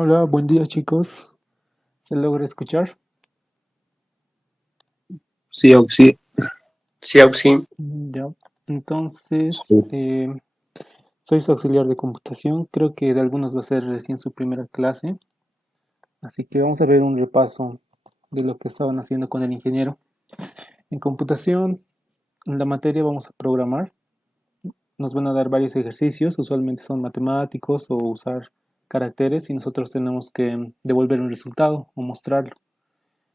Hola, buen día chicos. ¿Se logra escuchar? Sí, Oxy. Sí, Oxy. Ya. Entonces, Sí. soy su auxiliar de computación. Creo que de algunos va a ser recién su primera clase. Así que vamos a ver un repaso de lo que estaban haciendo con el ingeniero. En computación, en la materia vamos a programar. Nos van a dar varios ejercicios, usualmente son matemáticos o usar caracteres y nosotros tenemos que devolver un resultado o mostrarlo.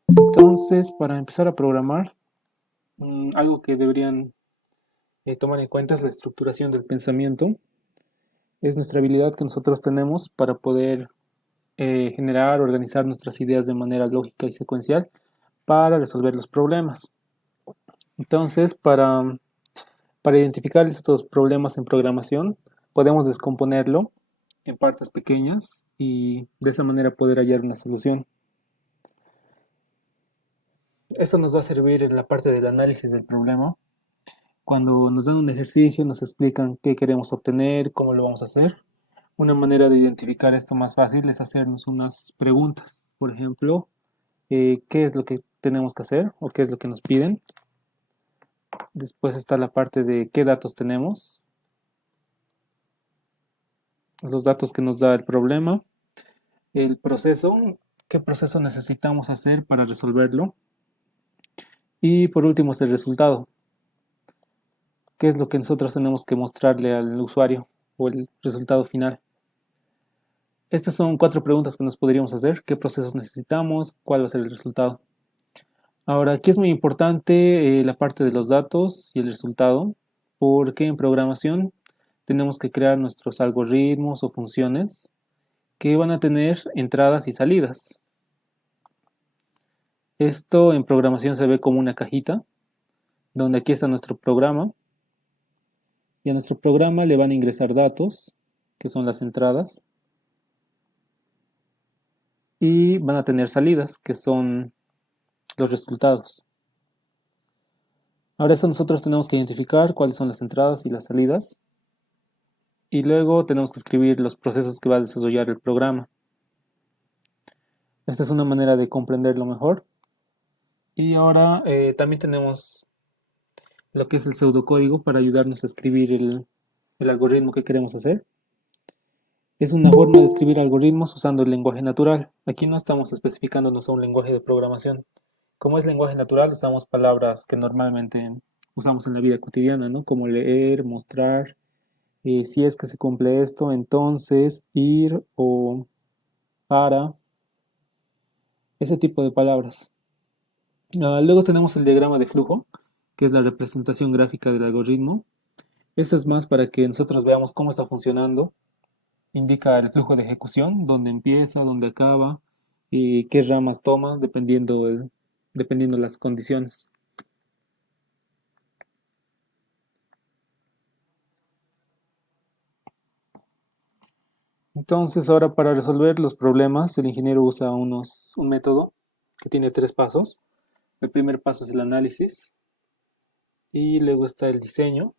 Entonces, para empezar a programar, algo que deberían tomar en cuenta es la estructuración del pensamiento. Es nuestra habilidad que nosotros tenemos para poder generar, organizar nuestras ideas de manera lógica y secuencial para resolver los problemas. Entonces, para identificar estos problemas en programación, podemos descomponerlo en partes pequeñas y de esa manera poder hallar una solución. Esto nos va a servir en la parte del análisis del problema. Cuando nos dan un ejercicio, nos explican qué queremos obtener, cómo lo vamos a hacer. Una manera de identificar esto más fácil es hacernos unas preguntas. Por ejemplo, ¿qué es lo que tenemos que hacer o qué es lo que nos piden? Después está la parte de qué datos tenemos, los datos que nos da el problema, el proceso, qué proceso necesitamos hacer para resolverlo y por último es el resultado, qué es lo que nosotros tenemos que mostrarle al usuario o el resultado final. Estas son cuatro preguntas que nos podríamos hacer. ¿Qué procesos necesitamos? ¿Cuál va a ser el resultado? Ahora, aquí es muy importante la parte de los datos y el resultado, porque en programación tenemos que crear nuestros algoritmos o funciones que van a tener entradas y salidas. Esto en programación se ve como una cajita, donde aquí está nuestro programa, y a nuestro programa le van a ingresar datos, que son las entradas, y van a tener salidas, que son los resultados. Ahora eso nosotros tenemos que identificar cuáles son las entradas y las salidas y luego tenemos que escribir los procesos que va a desarrollar el programa. Esta es una manera de comprenderlo mejor. Y ahora también tenemos lo que es el pseudocódigo para ayudarnos a escribir el algoritmo que queremos hacer. Es una forma de escribir algoritmos usando el lenguaje natural. Aquí no estamos especificándonos a un lenguaje de programación. Como es lenguaje natural, usamos palabras que normalmente usamos en la vida cotidiana, ¿no? Como leer, mostrar, si es que se cumple esto, entonces, ir o para, ese tipo de palabras. Luego tenemos el diagrama de flujo, que es la representación gráfica del algoritmo. Esto es más para que nosotros veamos cómo está funcionando. Indica el flujo de ejecución, dónde empieza, dónde acaba y qué ramas toma, dependiendo las condiciones. Entonces, ahora para resolver los problemas, el ingeniero usa un método que tiene tres pasos. El primer paso es el análisis y luego está el diseño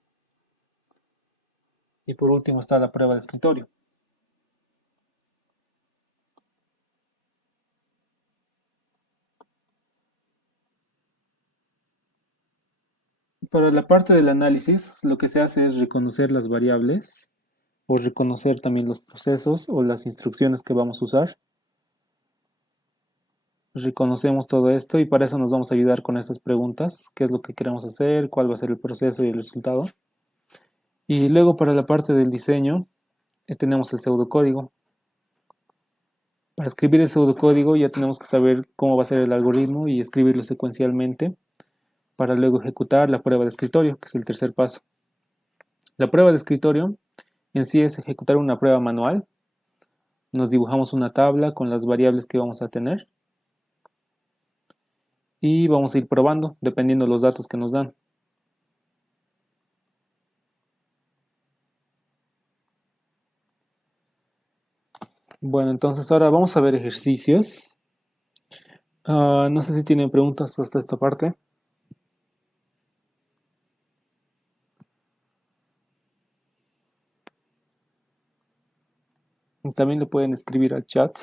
y por último está la prueba de escritorio. Para la parte del análisis, lo que se hace es reconocer las variables o reconocer también los procesos o las instrucciones que vamos a usar. Reconocemos todo esto y para eso nos vamos a ayudar con estas preguntas, qué es lo que queremos hacer, cuál va a ser el proceso y el resultado. Y luego para la parte del diseño tenemos el pseudocódigo. Para escribir el pseudocódigo ya tenemos que saber cómo va a ser el algoritmo y escribirlo secuencialmente para luego ejecutar la prueba de escritorio, que es el tercer paso. La prueba de escritorio en sí es ejecutar una prueba manual. Nos dibujamos una tabla con las variables que vamos a tener y vamos a ir probando dependiendo de los datos que nos dan. Bueno, entonces ahora vamos a ver ejercicios. No sé si tienen preguntas hasta esta parte. También le pueden escribir al chat.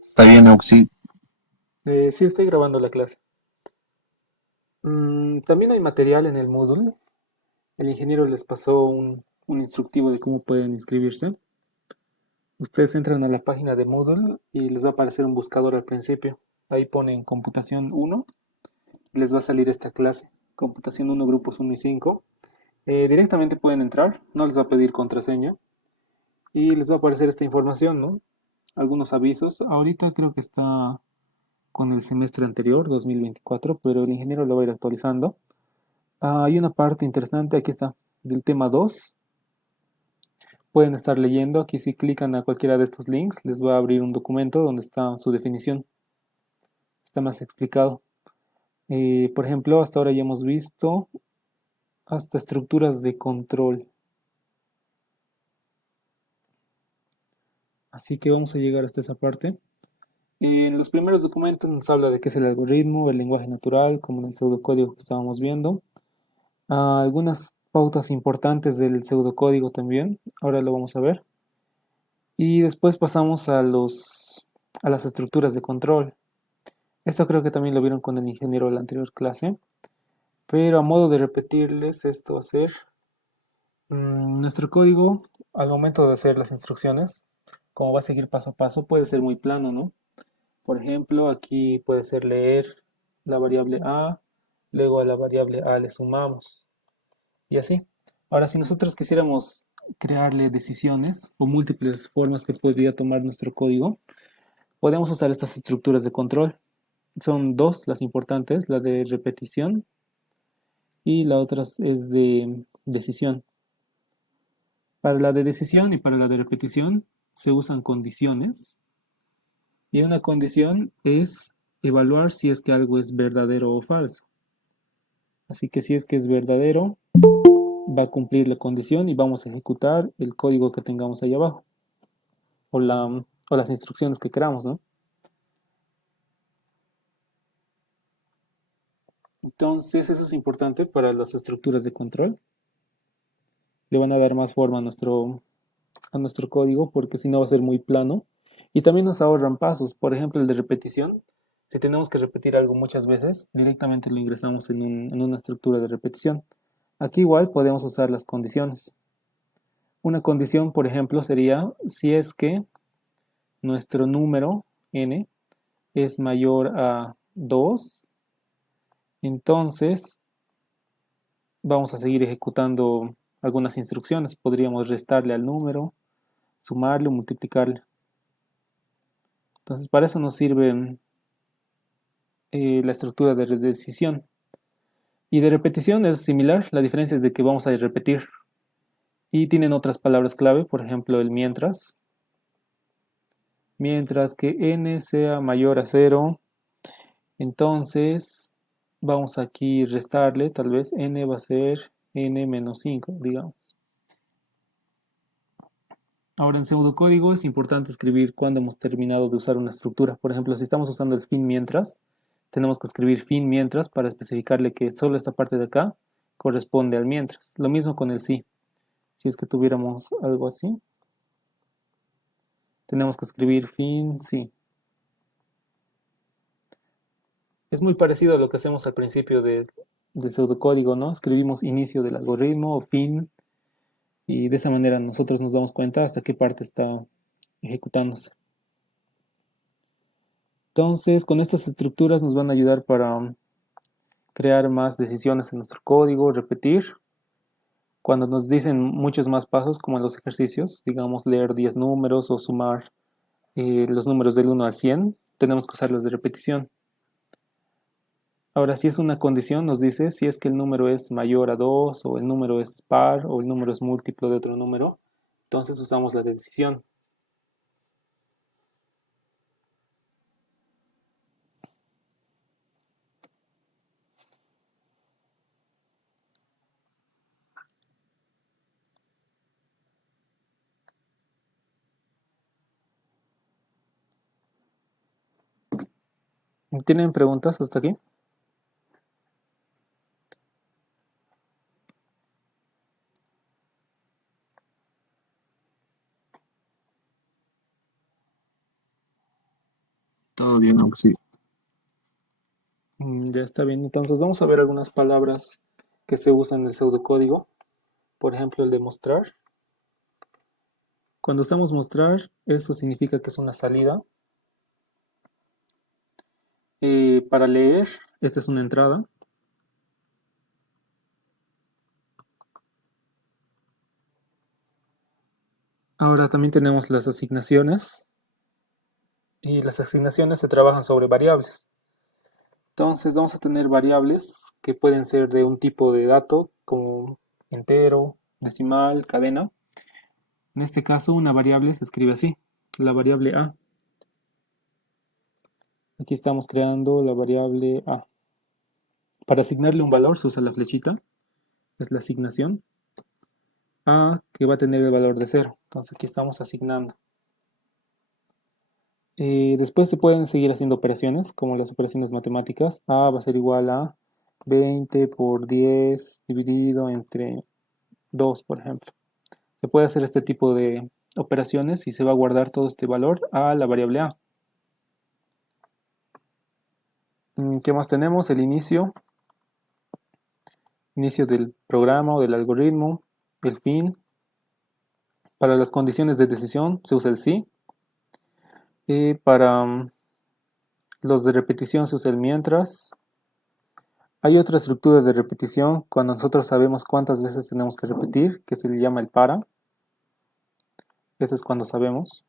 Está bien, Oxy. Sí, estoy grabando la clase. También hay material en el Moodle. El ingeniero les pasó un instructivo de cómo pueden inscribirse. Ustedes entran a la página de Moodle y les va a aparecer un buscador al principio. Ahí ponen computación 1 y les va a salir esta clase, computación 1, grupos 1 y 5. Directamente pueden entrar, no les va a pedir contraseña y les va a aparecer esta información, ¿no? Algunos avisos. Ahorita creo que está con el semestre anterior, 2024, pero el ingeniero lo va a ir actualizando. Hay una parte interesante, aquí está, del tema 2. Pueden estar leyendo, aquí si clican a cualquiera de estos links, les va a abrir un documento donde está su definición, está más explicado. Por ejemplo, hasta ahora ya hemos visto hasta estructuras de control. Así que vamos a llegar hasta esa parte. En los primeros documentos nos habla de qué es el algoritmo, el lenguaje natural, como en el pseudocódigo que estábamos viendo. Algunas pautas importantes del pseudocódigo también, ahora lo vamos a ver. Y después pasamos a las estructuras de control. Esto creo que también lo vieron con el ingeniero de la anterior clase, pero a modo de repetirles, esto va a ser nuestro código al momento de hacer las instrucciones, como va a seguir paso a paso, puede ser muy plano, ¿no? Por ejemplo, aquí puede ser leer la variable a, luego a la variable a le sumamos y así. Ahora, si nosotros quisiéramos crearle decisiones o múltiples formas que podría tomar nuestro código, podemos usar estas estructuras de control. Son dos las importantes, la de repetición y la otra es de decisión. Para la de decisión y para la de repetición se usan condiciones y una condición es evaluar si es que algo es verdadero o falso. Así que si es que es verdadero, va a cumplir la condición y vamos a ejecutar el código que tengamos ahí abajo o las instrucciones que queramos, ¿no? Entonces eso es importante para las estructuras de control. Le van a dar más forma a nuestro código porque si no va a ser muy plano. Y también nos ahorran pasos. Por ejemplo, el de repetición. Si tenemos que repetir algo muchas veces, directamente lo ingresamos en una estructura de repetición. Aquí igual podemos usar las condiciones. Una condición, por ejemplo, sería si es que nuestro número n es mayor a 2, entonces vamos a seguir ejecutando algunas instrucciones. Podríamos restarle al número, sumarle o multiplicarle. Entonces, para eso nos sirve la estructura de decisión. Y de repetición es similar, la diferencia es de que vamos a repetir. Y tienen otras palabras clave, por ejemplo, el mientras. Mientras que n sea mayor a 0, entonces vamos aquí a restarle, tal vez n va a ser n menos 5, digamos. Ahora en pseudocódigo es importante escribir cuando hemos terminado de usar una estructura. Por ejemplo, si estamos usando el fin mientras, tenemos que escribir fin mientras para especificarle que solo esta parte de acá corresponde al mientras. Lo mismo con el sí. Si es que tuviéramos algo así, tenemos que escribir fin sí. Es muy parecido a lo que hacemos al principio del pseudocódigo, ¿no? Escribimos inicio del algoritmo o fin y de esa manera nosotros nos damos cuenta hasta qué parte está ejecutándose. Entonces, con estas estructuras nos van a ayudar para crear más decisiones en nuestro código, repetir. Cuando nos dicen muchos más pasos, como en los ejercicios, digamos leer 10 números o sumar los números del 1 al 100, tenemos que usarlas de repetición. Ahora, si es una condición, nos dice si es que el número es mayor a 2 o el número es par o el número es múltiplo de otro número, entonces usamos la de decisión. ¿Tienen preguntas hasta aquí? Todo bien, Oxy. Ya está bien, entonces vamos a ver algunas palabras que se usan en el pseudocódigo. Por ejemplo, el de mostrar. Cuando usamos mostrar, esto significa que es una salida. Para leer, esta es una entrada. Ahora también tenemos las asignaciones. Y las asignaciones se trabajan sobre variables. Entonces vamos a tener variables que pueden ser de un tipo de dato, como entero, decimal, cadena. En este caso, una variable se escribe así, la variable a. Aquí estamos creando la variable a. Para asignarle un valor se usa la flechita, es la asignación. A que va a tener el valor de 0. Entonces aquí estamos asignando. Después se pueden seguir haciendo operaciones, como las operaciones matemáticas. A va a ser igual a 20 por 10 dividido entre 2, por ejemplo. Se puede hacer este tipo de operaciones y se va a guardar todo este valor a la variable a. ¿Qué más tenemos? El inicio del programa o del algoritmo, el fin. Para las condiciones de decisión se usa el sí. Para los de repetición se usa el mientras. Hay otra estructura de repetición cuando nosotros sabemos cuántas veces tenemos que repetir, que se le llama el para. Eso es cuando sabemos.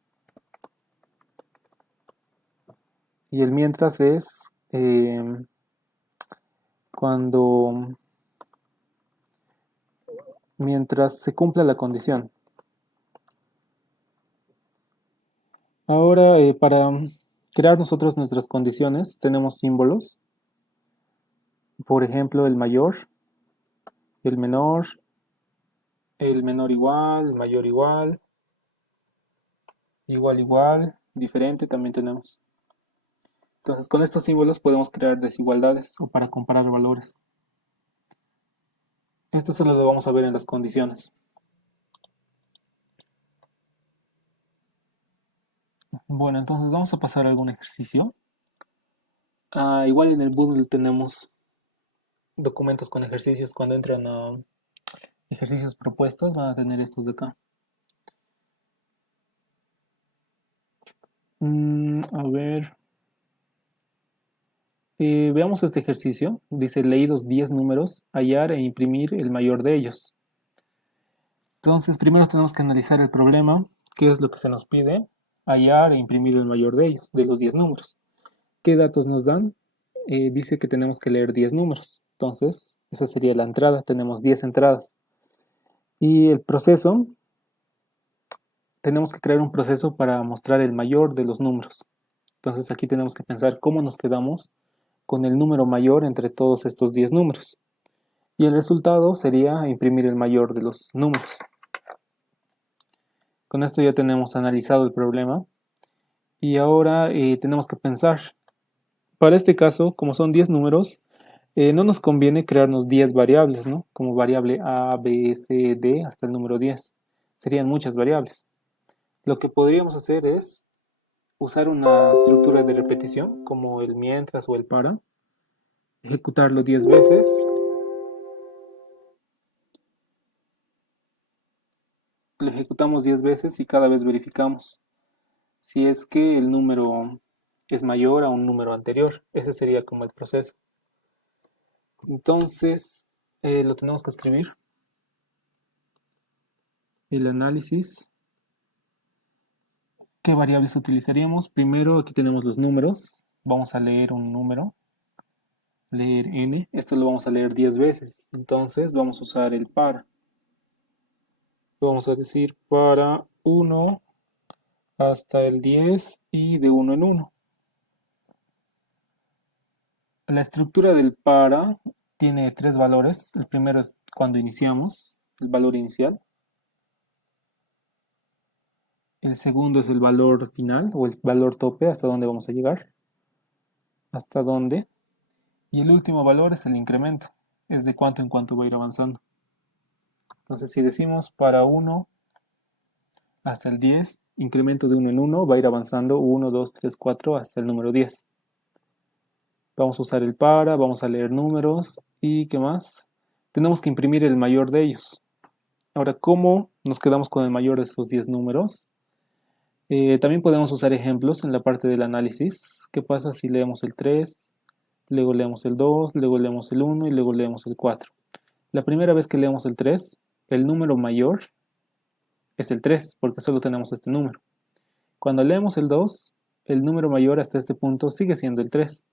Y el mientras es cuando mientras se cumpla la condición. Ahora, para crear nosotros nuestras condiciones, tenemos símbolos. Por ejemplo, el mayor, el menor igual, el mayor igual, igual igual, diferente también tenemos. Entonces, con estos símbolos podemos crear desigualdades o para comparar valores. Esto solo lo vamos a ver en las condiciones. Bueno, entonces vamos a pasar a algún ejercicio. Igual en el Moodle tenemos documentos con ejercicios. Cuando entran a ejercicios propuestos van a tener estos de acá. A ver, veamos este ejercicio. Dice leídos 10 números, hallar e imprimir el mayor de ellos. Entonces, primero tenemos que analizar el problema, qué es lo que se nos pide, hallar e imprimir el mayor de ellos, de los 10 números. ¿Qué datos nos dan? Dice que tenemos que leer 10 números. Entonces, esa sería la entrada, tenemos 10 entradas. Y el proceso, tenemos que crear un proceso para mostrar el mayor de los números. Entonces, aquí tenemos que pensar cómo nos quedamos con el número mayor entre todos estos 10 números. Y el resultado sería imprimir el mayor de los números. Con esto ya tenemos analizado el problema y ahora tenemos que pensar. Para este caso, como son 10 números, no nos conviene crearnos 10 variables, ¿no? Como variable A, B, C, D hasta el número 10. Serían muchas variables. Lo que podríamos hacer es usar una estructura de repetición como el mientras o el para, ejecutarlo 10 veces. Lo ejecutamos 10 veces y cada vez verificamos si es que el número es mayor a un número anterior. Ese sería como el proceso. Entonces, lo tenemos que escribir. El análisis. ¿Qué variables utilizaríamos? Primero, aquí tenemos los números. Vamos a leer un número. Leer n. Esto lo vamos a leer 10 veces. Entonces, vamos a usar el para. Vamos a decir para 1 hasta el 10 y de 1 en 1. La estructura del para tiene tres valores. El primero es cuando iniciamos, el valor inicial. El segundo es el valor final o el valor tope, hasta dónde vamos a llegar. hasta dónde. Y el último valor es el incremento, es de cuánto en cuánto va a ir avanzando. Entonces, si decimos para 1 hasta el 10, incremento de 1 en 1, va a ir avanzando 1, 2, 3, 4 hasta el número 10. Vamos a usar el para, vamos a leer números y ¿qué más? Tenemos que imprimir el mayor de ellos. Ahora, ¿cómo nos quedamos con el mayor de estos 10 números? También podemos usar ejemplos en la parte del análisis. ¿Qué pasa si leemos el 3, luego leemos el 2, luego leemos el 1 y luego leemos el 4? La primera vez que leemos el 3, el número mayor es el 3, porque solo tenemos este número. Cuando leemos el 2, el número mayor hasta este punto sigue siendo el 3.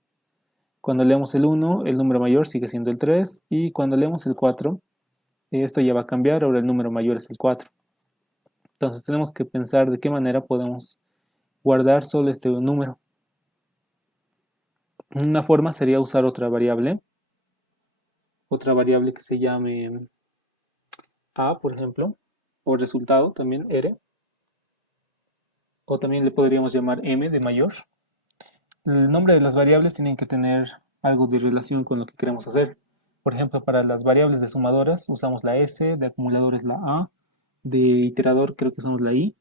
Cuando leemos el 1, el número mayor sigue siendo el 3. Y cuando leemos el 4, esto ya va a cambiar, ahora el número mayor es el 4. Entonces tenemos que pensar de qué manera podemos guardar solo este número. Una forma sería usar otra variable que se llame A, por ejemplo, o resultado también, R, o también le podríamos llamar M de mayor. El nombre de las variables tienen que tener algo de relación con lo que queremos hacer. Por ejemplo, para las variables de sumadoras usamos la S, de acumuladores la A, de iterador creo que usamos la I.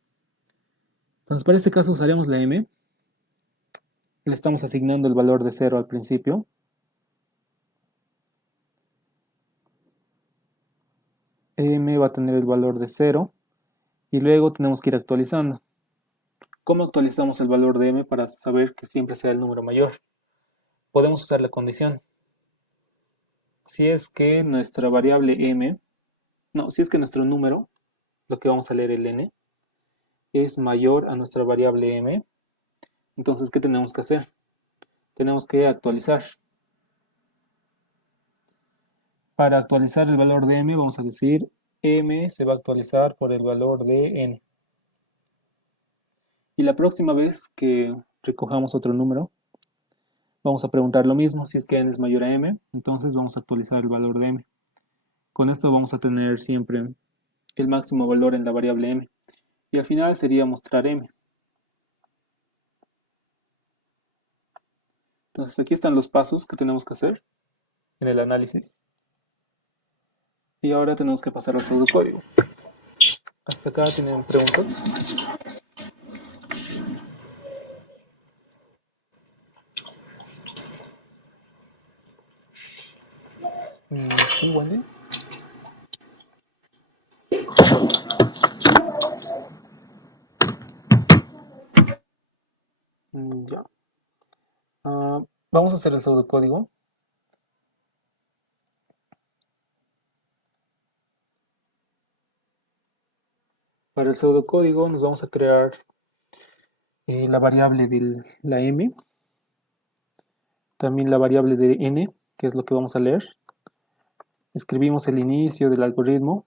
Entonces para este caso usaremos la M. Le estamos asignando el valor de 0 al principio. M va a tener el valor de 0 y luego tenemos que ir actualizando. ¿Cómo actualizamos el valor de M para saber que siempre sea el número mayor? Podemos usar la condición. Si es que nuestra variable M, no, si es que nuestro número, lo que vamos a leer el N, es mayor a nuestra variable M, entonces, ¿qué tenemos que hacer? Tenemos que actualizar. Para actualizar el valor de M, vamos a decir M se va a actualizar por el valor de N. Y la próxima vez que recojamos otro número, vamos a preguntar lo mismo. Si es que N es mayor a M, entonces vamos a actualizar el valor de M. Con esto vamos a tener siempre el máximo valor en la variable M. Y al final sería mostrar M. Entonces aquí están los pasos que tenemos que hacer en el análisis. Y ahora tenemos que pasar al pseudocódigo. Hasta acá tienen preguntas. Sí, Wendy. Ya. Vamos a hacer el pseudocódigo. Para el pseudocódigo nos vamos a crear la variable de la M, también la variable de N, que es lo que vamos a leer. Escribimos el inicio del algoritmo,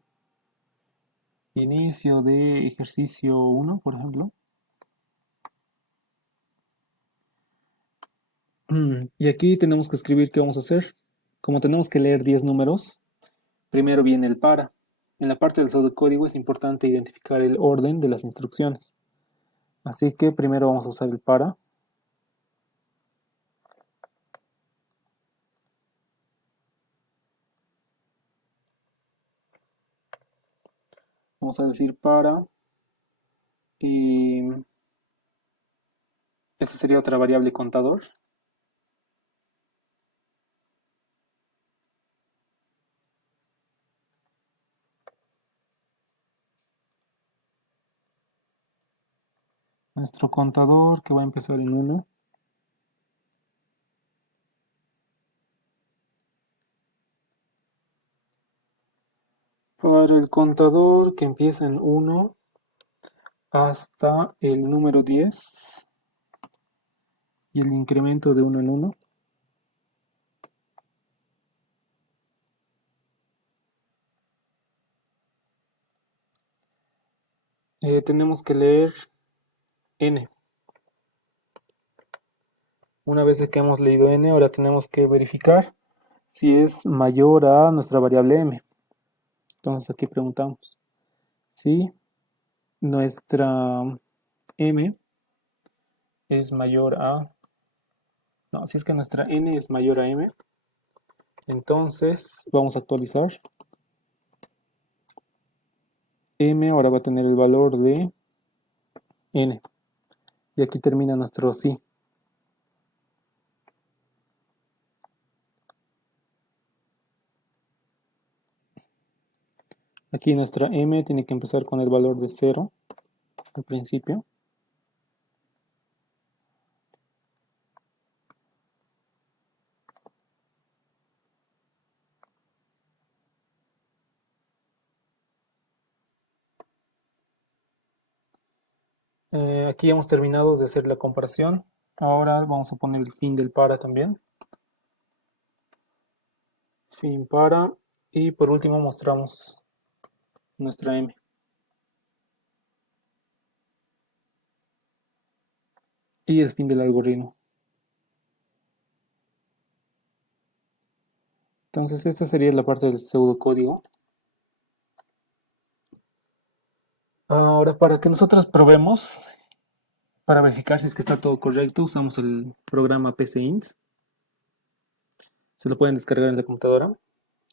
inicio de ejercicio 1, por ejemplo. Y aquí tenemos que escribir qué vamos a hacer. Como tenemos que leer 10 números, primero viene el para. En la parte del pseudocódigo es importante identificar el orden de las instrucciones. Así que primero vamos a usar el para. Vamos a decir para. Y esta sería otra variable contador. Nuestro contador que va a empezar en 1. Para el contador que empieza en 1 hasta el número 10 y el incremento de 1 en 1. Tenemos que leer n. Una vez que hemos leído n, ahora tenemos que verificar si es mayor a nuestra variable m. Entonces aquí preguntamos si nuestra m es mayor a No, si es que nuestra n es mayor a m, entonces vamos a actualizar. M ahora va a tener el valor de n. Y aquí termina nuestro sí. Aquí nuestra m tiene que empezar con el valor de 0 al principio. Aquí hemos terminado de hacer la comparación. Ahora vamos a poner el fin del para también. Fin para. Y por último mostramos nuestra m. Y el fin del algoritmo. Entonces esta sería la parte del pseudocódigo. Ahora para que nosotros probemos, para verificar si es que está todo correcto, usamos el programa PCInt. Se lo pueden descargar en la computadora,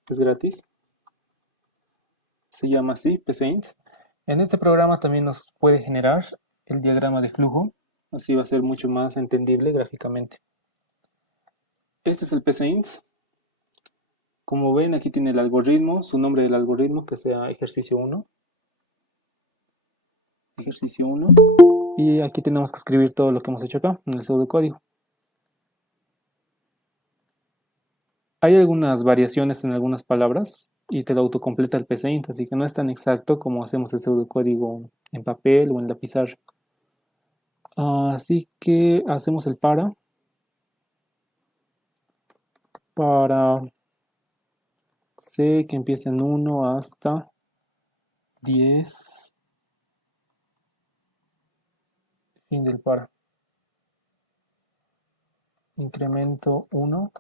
es gratis. Se llama así, PCInt. En este programa también nos puede generar el diagrama de flujo, así va a ser mucho más entendible gráficamente. Este es el PCInt. Como ven, aquí tiene el algoritmo, su nombre del algoritmo, que sea ejercicio 1. Ejercicio 1. Y aquí tenemos que escribir todo lo que hemos hecho acá, en el pseudocódigo. Hay algunas variaciones en algunas palabras y te lo autocompleta el PCInt, así que no es tan exacto como hacemos el pseudocódigo en papel o en la pizarra. Así que hacemos el para C que empieza en 1 hasta 10. Fin del para. Incremento 1.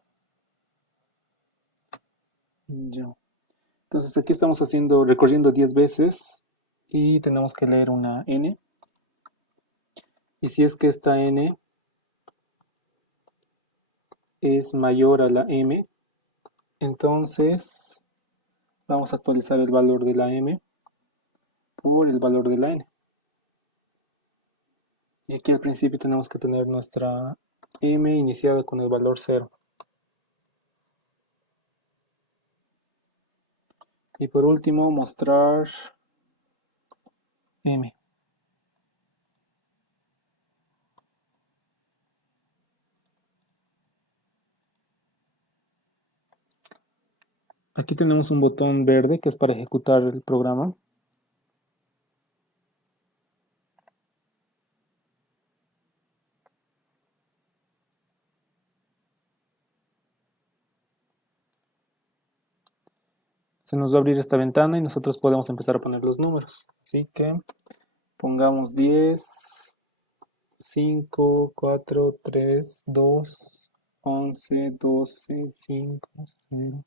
Ya. Entonces aquí estamos recorriendo 10 veces y tenemos que leer una n. Y si es que esta n es mayor a la m, entonces vamos a actualizar el valor de la m por el valor de la n. Y aquí al principio tenemos que tener nuestra m iniciada con el valor 0. Y por último mostrar m. Aquí tenemos un botón verde que es para ejecutar el programa. Se nos va a abrir esta ventana y nosotros podemos empezar a poner los números. Así que pongamos 10, 5, 4, 3, 2, 11, 12, 5, 0,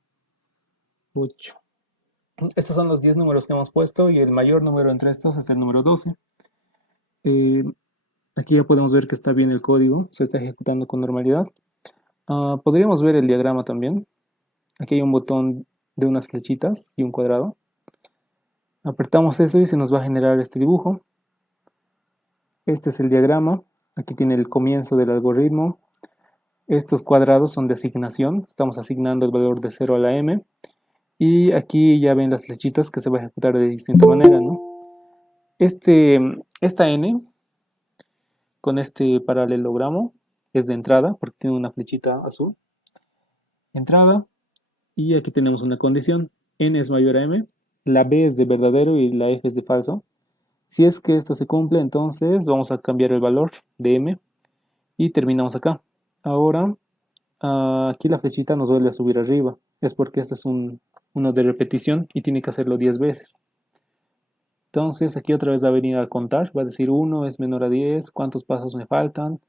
8. Estos son los 10 números que hemos puesto y el mayor número entre estos es el número 12. Eh, Aquí ya podemos ver que está bien el código, se está ejecutando con normalidad. Podríamos ver el diagrama también. Aquí hay un botón de unas flechitas y un cuadrado. Apretamos eso y se nos va a generar este dibujo. Este es el diagrama. Aquí tiene el comienzo del algoritmo. Estos cuadrados son de asignación. Estamos asignando el valor de 0 a la m. Y aquí ya ven las flechitas que se va a ejecutar de distinta manera, ¿no? Esta n con este paralelogramo es de entrada porque tiene una flechita azul. Entrada. Y aquí tenemos una condición. N es mayor a m. La b es de verdadero y la f es de falso. Si es que esto se cumple, entonces vamos a cambiar el valor de m y terminamos acá. Ahora, aquí la flechita nos vuelve a subir arriba. Es porque este es uno de repetición y tiene que hacerlo 10 veces. Entonces aquí otra vez va a venir a contar, va a decir 1 es menor a 10, cuántos pasos me faltan,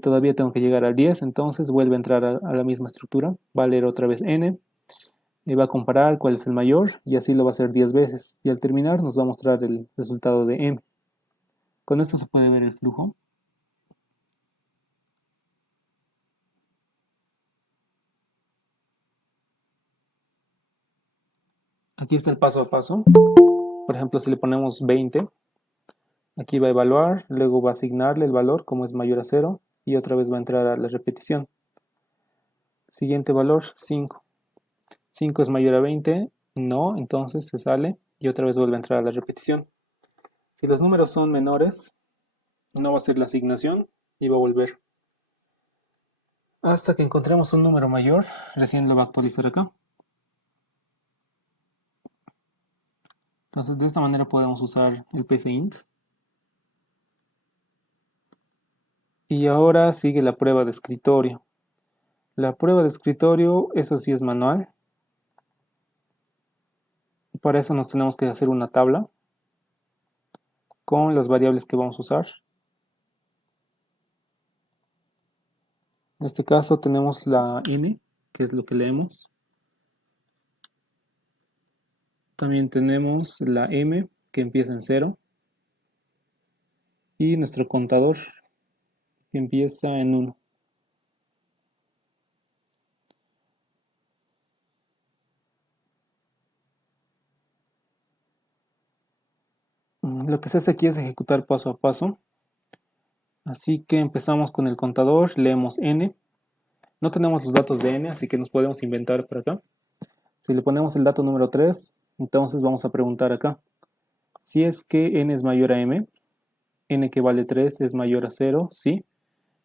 todavía tengo que llegar al 10, entonces vuelve a entrar a la misma estructura, va a leer otra vez n, va a comparar cuál es el mayor y así lo va a hacer 10 veces. Y al terminar nos va a mostrar el resultado de m. Con esto se puede ver el flujo. Aquí está el paso a paso. Por ejemplo, si le ponemos 20, aquí va a evaluar, luego va a asignarle el valor como es mayor a 0 y otra vez va a entrar a la repetición. Siguiente valor, 5. 5 es mayor a 20, no, entonces se sale y otra vez vuelve a entrar a la repetición. Si los números son menores, no va a ser la asignación y va a volver. Hasta que encontremos un número mayor, recién lo va a actualizar acá. Entonces de esta manera podemos usar el PCInt. Y ahora sigue la prueba de escritorio. La prueba de escritorio, eso sí es manual. Para eso nos tenemos que hacer una tabla con las variables que vamos a usar. En este caso tenemos la n, que es lo que leemos. También tenemos la m, que empieza en 0. Y nuestro contador, que empieza en 1. Lo que se hace aquí es ejecutar paso a paso. Así que empezamos con el contador, leemos n. No tenemos los datos de n, así que nos podemos inventar por acá. Si le ponemos el dato número 3, entonces vamos a preguntar acá. Si es que n es mayor a m, n que vale 3 es mayor a 0, ¿sí?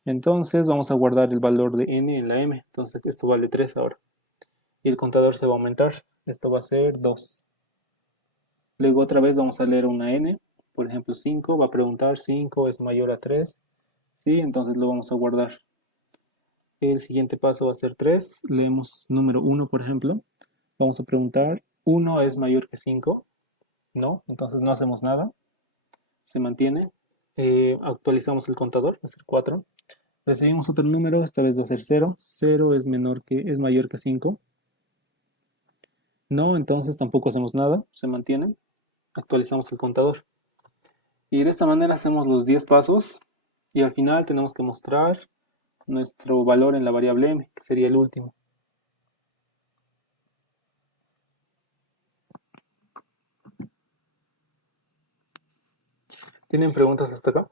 Entonces vamos a guardar el valor de n en la m. Entonces esto vale 3 ahora. Y el contador se va a aumentar. Esto va a ser 2. Luego otra vez vamos a leer una n. Por ejemplo 5. Va a preguntar 5 es mayor a 3. Sí, entonces lo vamos a guardar. El siguiente paso va a ser 3. Leemos número 1, por ejemplo. Vamos a preguntar, ¿1 es mayor que 5? No, entonces no hacemos nada. Se mantiene. Actualizamos el contador, va a ser 4. Recibimos otro número, esta vez va a ser 0. 0 es mayor que 5. No, entonces tampoco hacemos nada, se mantiene. Actualizamos el contador. Y de esta manera hacemos los 10 pasos y al final tenemos que mostrar nuestro valor en la variable m, que sería el último. ¿Tienen preguntas hasta acá?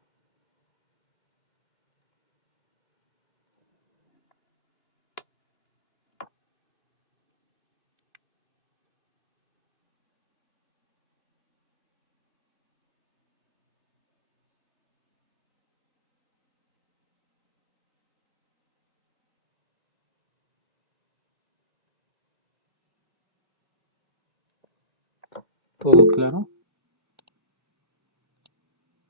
¿Todo claro?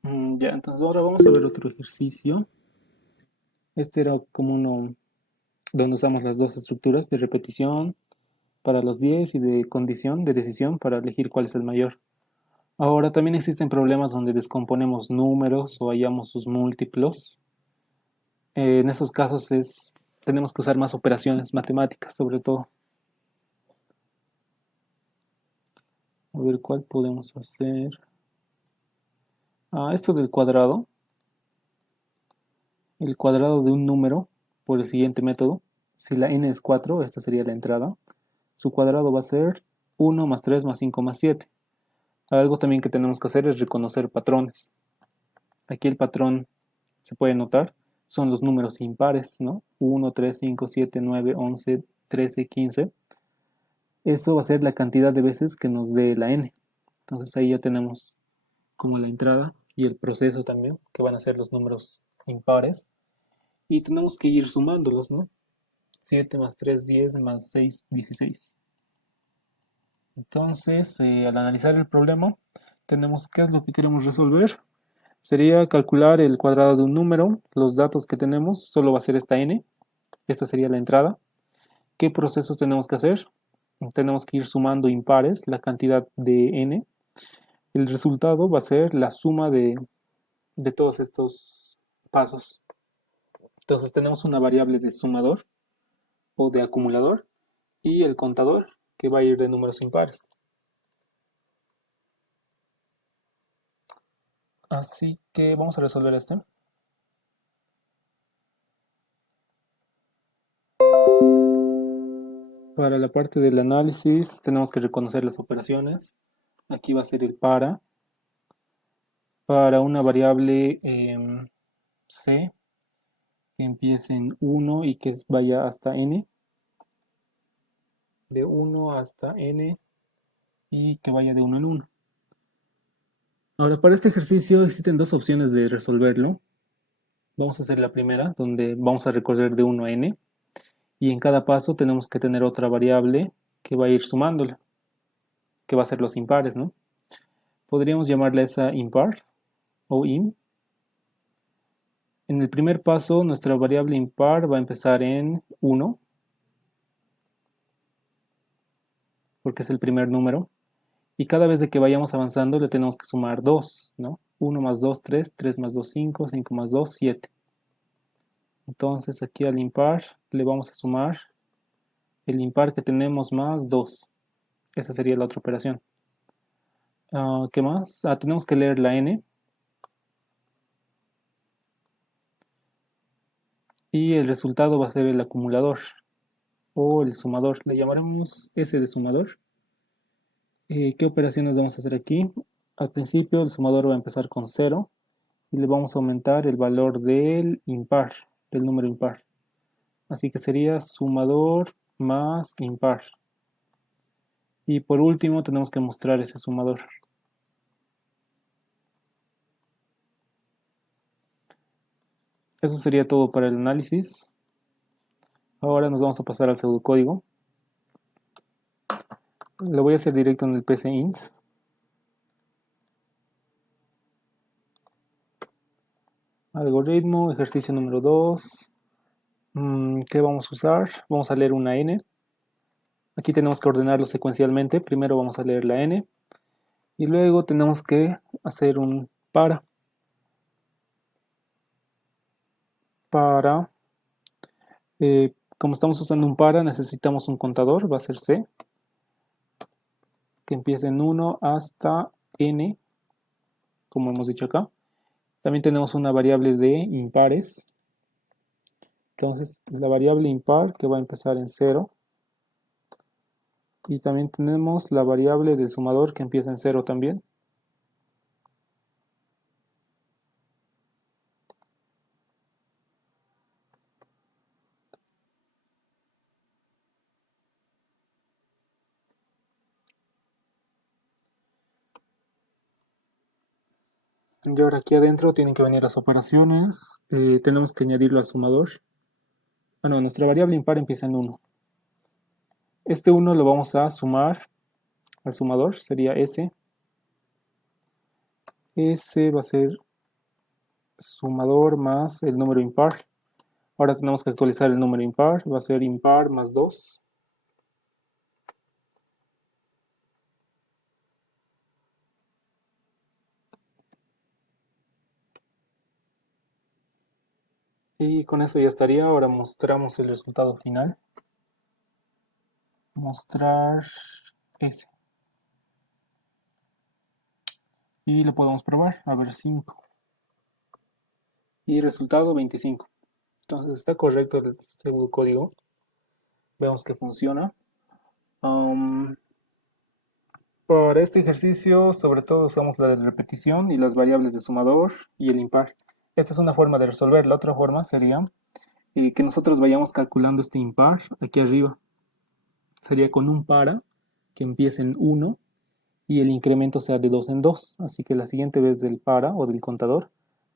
Ya, entonces ahora vamos a ver otro ejercicio. Este era como uno donde usamos las dos estructuras de repetición para los 10 y de condición de decisión para elegir cuál es el mayor. Ahora también existen problemas donde descomponemos números o hallamos sus múltiplos. En esos casos tenemos que usar más operaciones matemáticas sobre todo. A ver cuál podemos hacer. Esto del cuadrado. El cuadrado de un número por el siguiente método. Si la n es 4, esta sería la entrada. Su cuadrado va a ser 1 más 3 más 5 más 7. Algo también que tenemos que hacer es reconocer patrones. Aquí el patrón se puede notar. Son los números impares, ¿no? 1, 3, 5, 7, 9, 11, 13, 15. Eso va a ser la cantidad de veces que nos dé la n. Entonces ahí ya tenemos como la entrada y el proceso también, que van a ser los números impares. Y tenemos que ir sumándolos, ¿no? 7 más 3, 10 más 6, 16. Entonces, al analizar el problema, tenemos qué es lo que queremos resolver. Sería calcular el cuadrado de un número, los datos que tenemos, solo va a ser esta n, esta sería la entrada. ¿Qué procesos tenemos que hacer? Tenemos que ir sumando impares, la cantidad de n. El resultado va a ser la suma de todos estos pasos. Entonces tenemos una variable de sumador o de acumulador y el contador que va a ir de números impares. Así que vamos a resolver este. Para la parte del análisis tenemos que reconocer las operaciones. Aquí va a ser el para una variable c que empiece en 1 y que vaya hasta n, de 1 hasta n y que vaya de 1 en 1. Ahora, para este ejercicio existen dos opciones de resolverlo. Vamos a hacer la primera, donde vamos a recorrer de 1 a n, y en cada paso tenemos que tener otra variable que va a ir sumándola, que va a ser los impares, ¿no? Podríamos llamarla esa impar o im. En el primer paso, nuestra variable impar va a empezar en 1, porque es el primer número, y cada vez de que vayamos avanzando le tenemos que sumar 2, ¿no? 1 más 2, 3, 3 más 2, 5, 5 más 2, 7. Entonces aquí al impar le vamos a sumar el impar que tenemos más 2. Esa sería la otra operación. ¿Qué más? Tenemos que leer la n. Y el resultado va a ser el acumulador o el sumador. Le llamaremos S de sumador. ¿Qué operaciones vamos a hacer aquí? Al principio el sumador va a empezar con 0 y le vamos a aumentar el valor del impar, del número impar. Así que sería sumador más impar. Y por último tenemos que mostrar ese sumador. Eso sería todo para el análisis. Ahora nos vamos a pasar al pseudocódigo. Lo voy a hacer directo en el PCInt. Algoritmo, ejercicio número 2. ¿Qué vamos a usar? Vamos a leer una n. Aquí tenemos que ordenarlo secuencialmente. Primero vamos a leer la n y luego tenemos que hacer un para. Como estamos usando un para, necesitamos un contador, va a ser c, que empiece en 1 hasta n, como hemos dicho acá. También tenemos una variable de impares. Entonces, la variable impar que va a empezar en 0. Y también tenemos la variable del sumador que empieza en 0 también. Y ahora aquí adentro tienen que venir las operaciones. Tenemos que añadirlo al sumador. Bueno, nuestra variable impar empieza en 1. Este 1 lo vamos a sumar al sumador, sería S. S va a ser sumador más el número impar. Ahora tenemos que actualizar el número impar, va a ser impar más 2. Y con eso ya estaría. Ahora mostramos el resultado final. Mostrar S. Y lo podemos probar. A ver, 5. Y resultado 25. Entonces está correcto el pseudocódigo. Vemos que funciona. Um, para este ejercicio, sobre todo usamos la de repetición y las variables de sumador y el impar. Esta es una forma de resolver. La otra forma sería que nosotros vayamos calculando este impar aquí arriba. Sería con un para que empiece en 1 y el incremento sea de 2 en 2. Así que la siguiente vez del para o del contador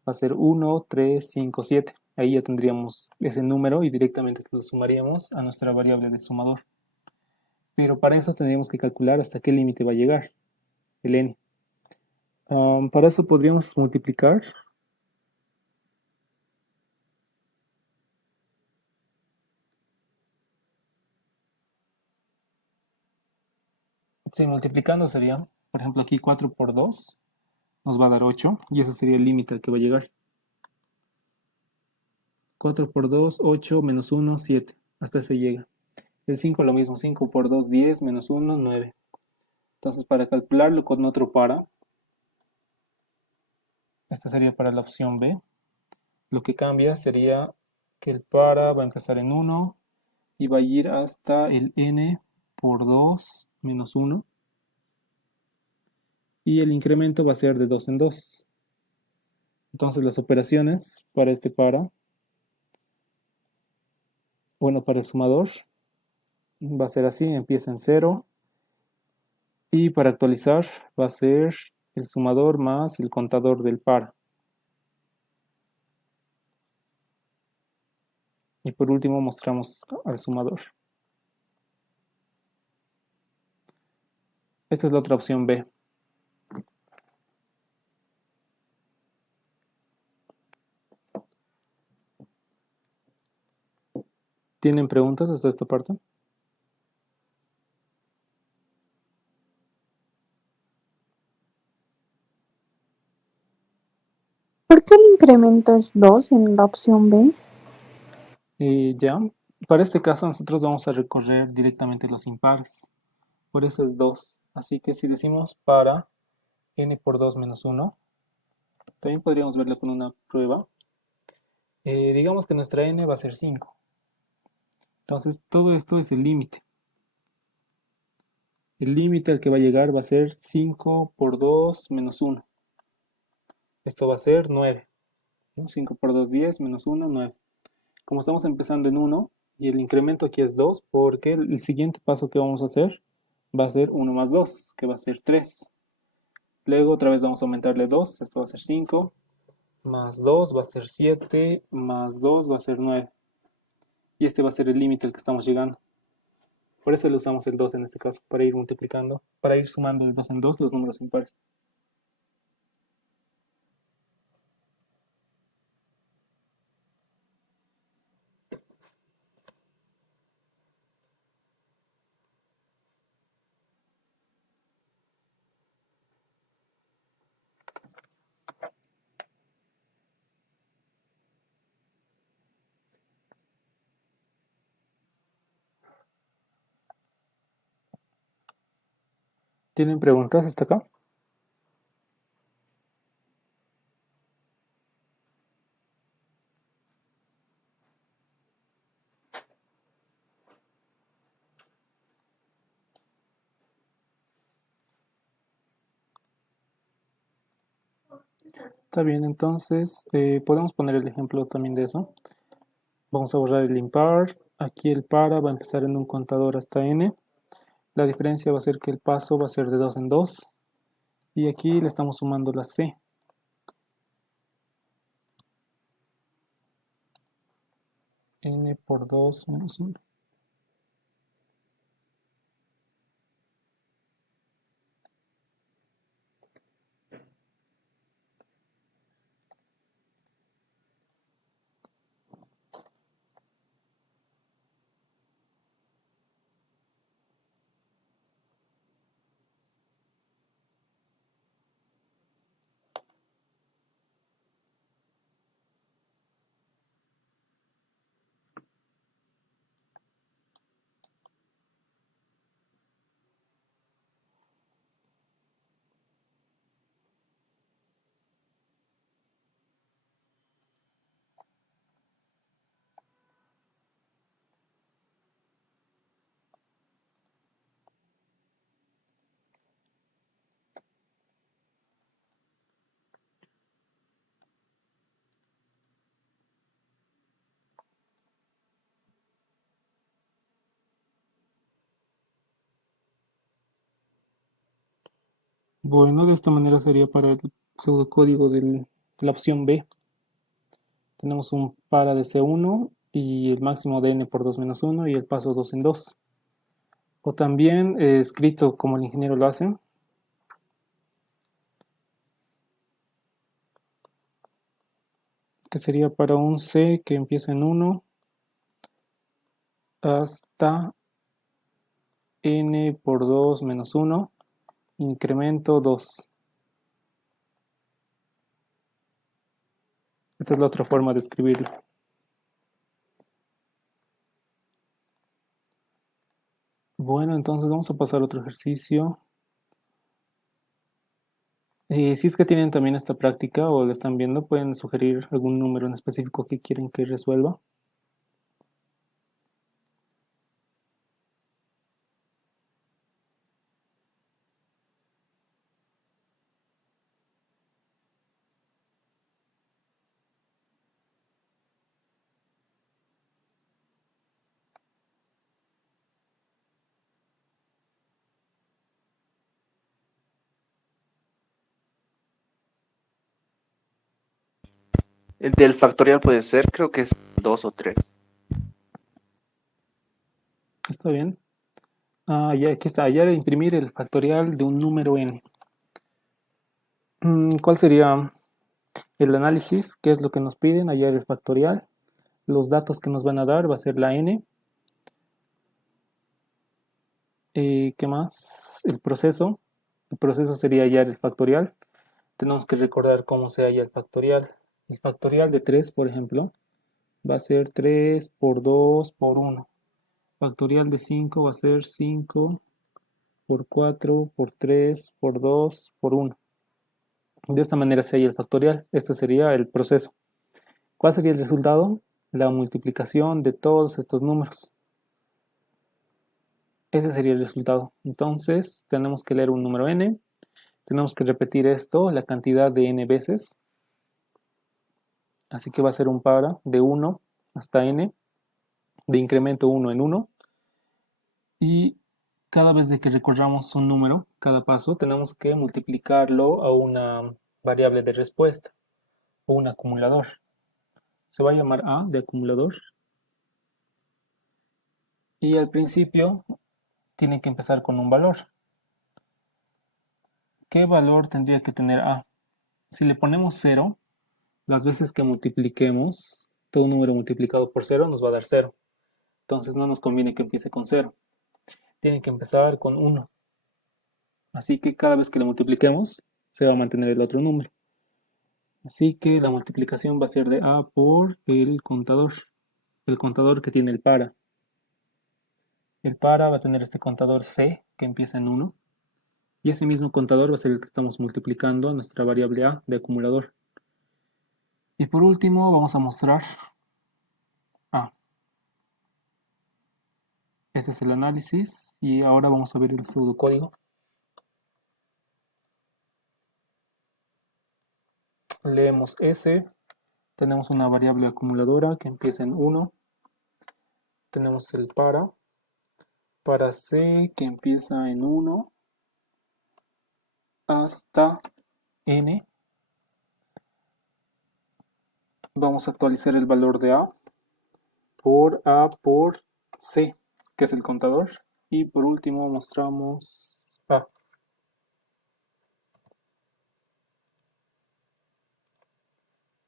va a ser 1, 3, 5, 7. Ahí ya tendríamos ese número y directamente lo sumaríamos a nuestra variable de sumador. Pero para eso tendríamos que calcular hasta qué límite va a llegar el n. Para eso podríamos multiplicar. Sí, multiplicando sería, por ejemplo, aquí 4 por 2 nos va a dar 8 y ese sería el límite al que va a llegar. 4 por 2, 8, menos 1, 7. Hasta ese llega. El 5 lo mismo, 5 por 2, 10, menos 1, 9. Entonces, para calcularlo con otro para, esta sería para la opción B. Lo que cambia sería que el para va a empezar en 1 y va a ir hasta el n por 2 menos 1 y el incremento va a ser de 2 en 2. Entonces las operaciones para este bueno, para el sumador va a ser así, empieza en 0 y para actualizar va a ser el sumador más el contador del para. Y por último mostramos al sumador. Esta es la otra opción B. ¿Tienen preguntas hasta esta parte? ¿Por qué el incremento es 2 en la opción B? Ya, para este caso nosotros vamos a recorrer directamente los impares. Por eso es 2. Así que si decimos para n por 2 menos 1, también podríamos verlo con una prueba. Digamos que nuestra n va a ser 5. Entonces todo esto es el límite. El límite al que va a llegar va a ser 5 por 2 menos 1. Esto va a ser 9. ¿No? 5 por 2, 10, menos 1, 9. Como estamos empezando en 1 y el incremento aquí es 2, porque el siguiente paso que vamos a hacer va a ser 1 más 2, que va a ser 3. Luego otra vez vamos a aumentarle 2, esto va a ser 5, más 2 va a ser 7, más 2 va a ser 9. Y este va a ser el límite al que estamos llegando. Por eso le usamos el 2 en este caso, para ir multiplicando, para ir sumando de 2 en 2 los números impares. ¿Tienen preguntas hasta acá? Está bien, entonces podemos poner el ejemplo también de eso. Vamos a borrar el impar. Aquí el para va a empezar en un contador hasta n. La diferencia va a ser que el paso va a ser de 2 en 2. Y aquí le estamos sumando la c. N por 2 menos 1. Bueno, de esta manera sería para el pseudocódigo de la opción B. Tenemos un para de C1 y el máximo de n por 2 menos 1 y el paso 2 en 2. O también escrito como el ingeniero lo hace, que sería para un C que empieza en 1 hasta n por 2 menos 1, incremento 2. Esta es la otra forma de escribirlo. Bueno, entonces vamos a pasar a otro ejercicio. Si es que tienen también esta práctica o la están viendo, pueden sugerir algún número en específico que quieren que resuelva. El del factorial puede ser, creo que es 2 o 3. Está bien. Ya aquí está. Ya de imprimir el factorial de un número n. ¿Cuál sería el análisis? ¿Qué es lo que nos piden? Hallar el factorial. Los datos que nos van a dar va a ser la n. ¿Qué más? El proceso. El proceso sería hallar el factorial. Tenemos que recordar cómo se halla el factorial. El factorial de 3, por ejemplo, va a ser 3 por 2 por 1. Factorial de 5 va a ser 5 por 4 por 3 por 2 por 1. De esta manera se halla el factorial. Este sería el proceso. ¿Cuál sería el resultado? La multiplicación de todos estos números. Ese sería el resultado. Entonces, tenemos que leer un número n. Tenemos que repetir esto, la cantidad de n veces. Así que va a ser un para de 1 hasta n, de incremento 1 en 1. Y cada vez de que recorramos un número, cada paso, tenemos que multiplicarlo a una variable de respuesta o un acumulador. Se va a llamar A de acumulador. Y al principio tiene que empezar con un valor. ¿Qué valor tendría que tener A? Si le ponemos 0, las veces que multipliquemos, todo número multiplicado por 0 nos va a dar 0. Entonces no nos conviene que empiece con 0. Tiene que empezar con 1. Así que cada vez que le multipliquemos, se va a mantener el otro número. Así que la multiplicación va a ser de A por el contador que tiene el para. El para va a tener este contador C que empieza en 1. Y ese mismo contador va a ser el que estamos multiplicando a nuestra variable A de acumulador. Y por último vamos a mostrar A. Ese es el análisis y ahora vamos a ver el pseudocódigo. Leemos S, tenemos una variable acumuladora que empieza en 1. Tenemos el para C que empieza en 1 hasta N. Vamos a actualizar el valor de A por C, que es el contador. Y por último mostramos A.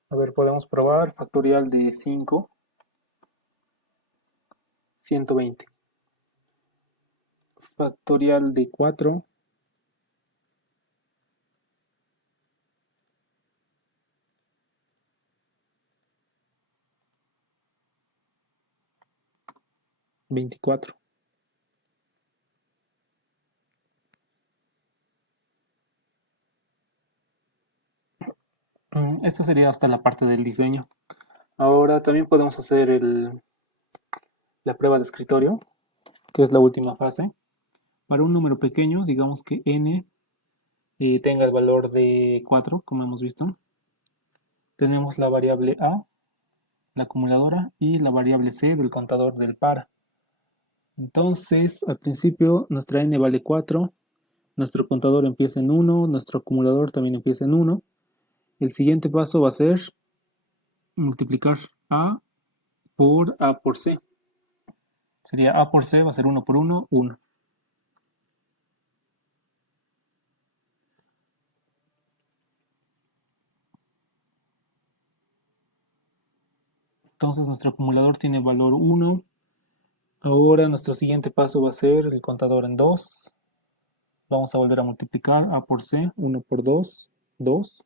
A ver, podemos probar factorial de 5, 120. Factorial de 4, 24. Esta sería hasta la parte del diseño. Ahora también podemos hacer la prueba de escritorio, que es la última fase. Para un número pequeño, digamos que n tenga el valor de 4, como hemos visto. Tenemos la variable a, la acumuladora, y la variable c del contador del para. Entonces, al principio nuestra n vale 4, nuestro contador empieza en 1, nuestro acumulador también empieza en 1. El siguiente paso va a ser multiplicar a por c. Sería a por c, va a ser 1 por 1, 1. Entonces nuestro acumulador tiene valor 1. Ahora nuestro siguiente paso va a ser el contador en 2. Vamos a volver a multiplicar a por c, 1 por 2, 2.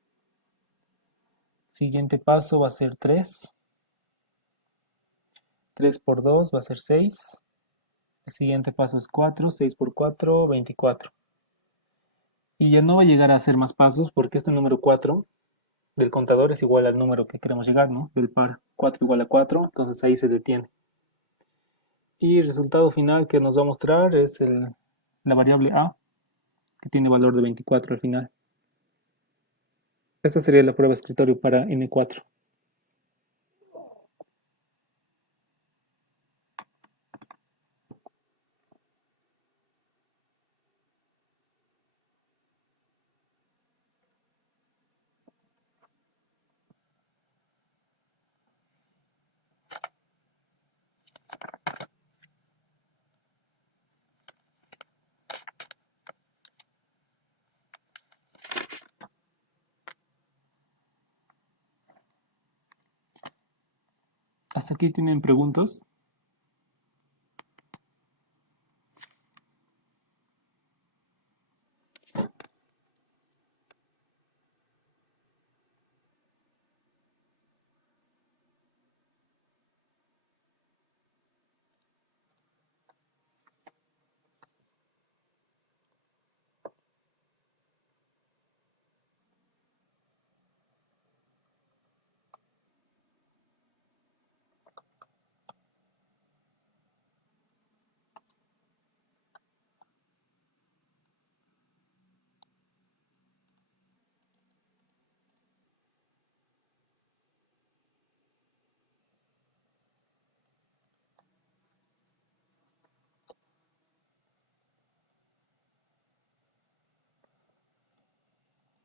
Siguiente paso va a ser 3. 3 por 2 va a ser 6. El siguiente paso es 4, 6 por 4, 24. Y ya no va a llegar a hacer más pasos porque este número 4 del contador es igual al número que queremos llegar, ¿no? Del par. 4 igual a 4, entonces ahí se detiene. Y el resultado final que nos va a mostrar es la variable a, que tiene valor de 24 al final. Esta sería la prueba de escritorio para N4. ¿Hasta aquí tienen preguntas?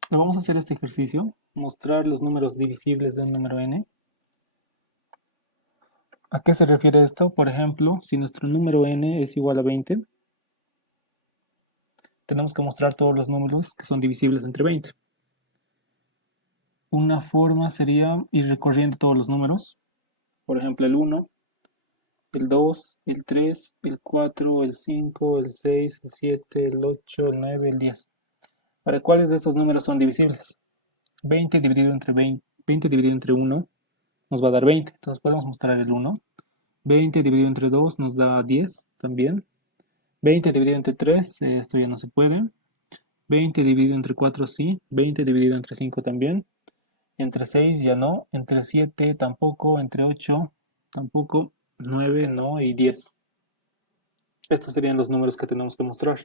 Vamos a hacer este ejercicio, mostrar los números divisibles de un número n. ¿A qué se refiere esto? Por ejemplo, si nuestro número n es igual a 20, tenemos que mostrar todos los números que son divisibles entre 20. Una forma sería ir recorriendo todos los números. Por ejemplo, el 1, el 2, el 3, el 4, el 5, el 6, el 7, el 8, el 9, el 10. ¿Para cuáles de estos números son divisibles? 20 dividido entre 20 dividido entre 1 nos va a dar 20. Entonces podemos mostrar el 1. 20 dividido entre 2 nos da 10 también. 20 dividido entre 3, esto ya no se puede. 20 dividido entre 4 sí. 20 dividido entre 5 también. Entre 6 ya no. Entre 7 tampoco. Entre 8 tampoco. 9 no. Y 10. Estos serían los números que tenemos que mostrar.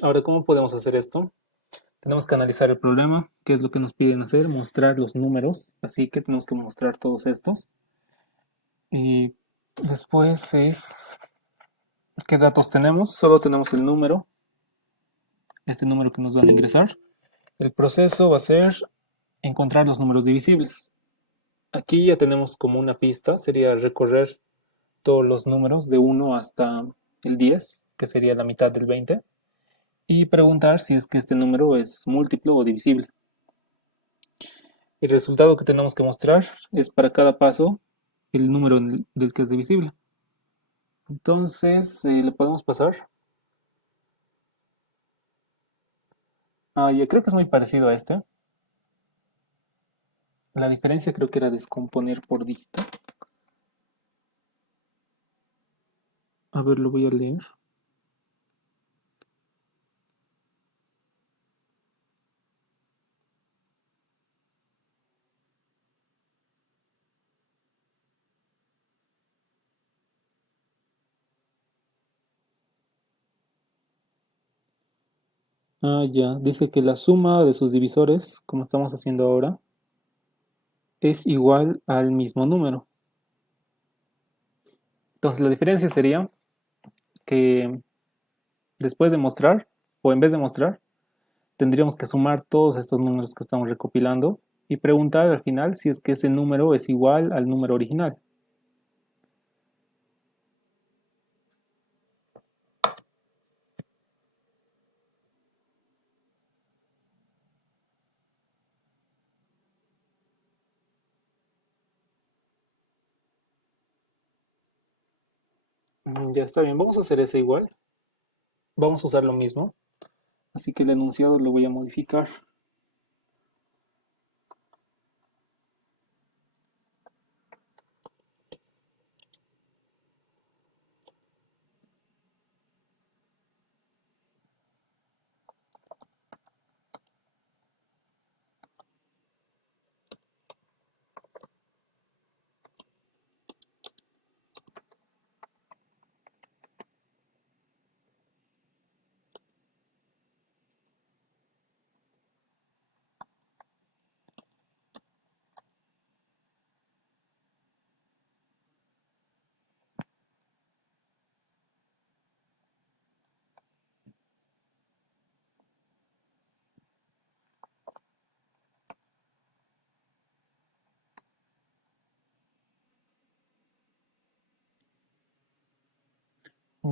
Ahora, ¿cómo podemos hacer esto? Tenemos que analizar el problema, qué es lo que nos piden hacer, mostrar los números, así que tenemos que mostrar todos estos. Y después es, ¿qué datos tenemos? Solo tenemos el número, este número que nos van a ingresar. El proceso va a ser encontrar los números divisibles. Aquí ya tenemos como una pista, sería recorrer todos los números de 1 hasta el 10, que sería la mitad del 20, y preguntar si es que este número es múltiplo o divisible. El resultado que tenemos que mostrar es para cada paso el número del que es divisible. Entonces, le podemos pasar. Yo creo que es muy parecido a este. La diferencia creo que era descomponer por dígito. A ver, lo voy a leer. Ya, dice que la suma de sus divisores, como estamos haciendo ahora, es igual al mismo número. Entonces la diferencia sería que después de mostrar, o en vez de mostrar, tendríamos que sumar todos estos números que estamos recopilando y preguntar al final si es que ese número es igual al número original. Ya está bien, vamos a hacer ese igual. Vamos a usar lo mismo. Así que el enunciado lo voy a modificar.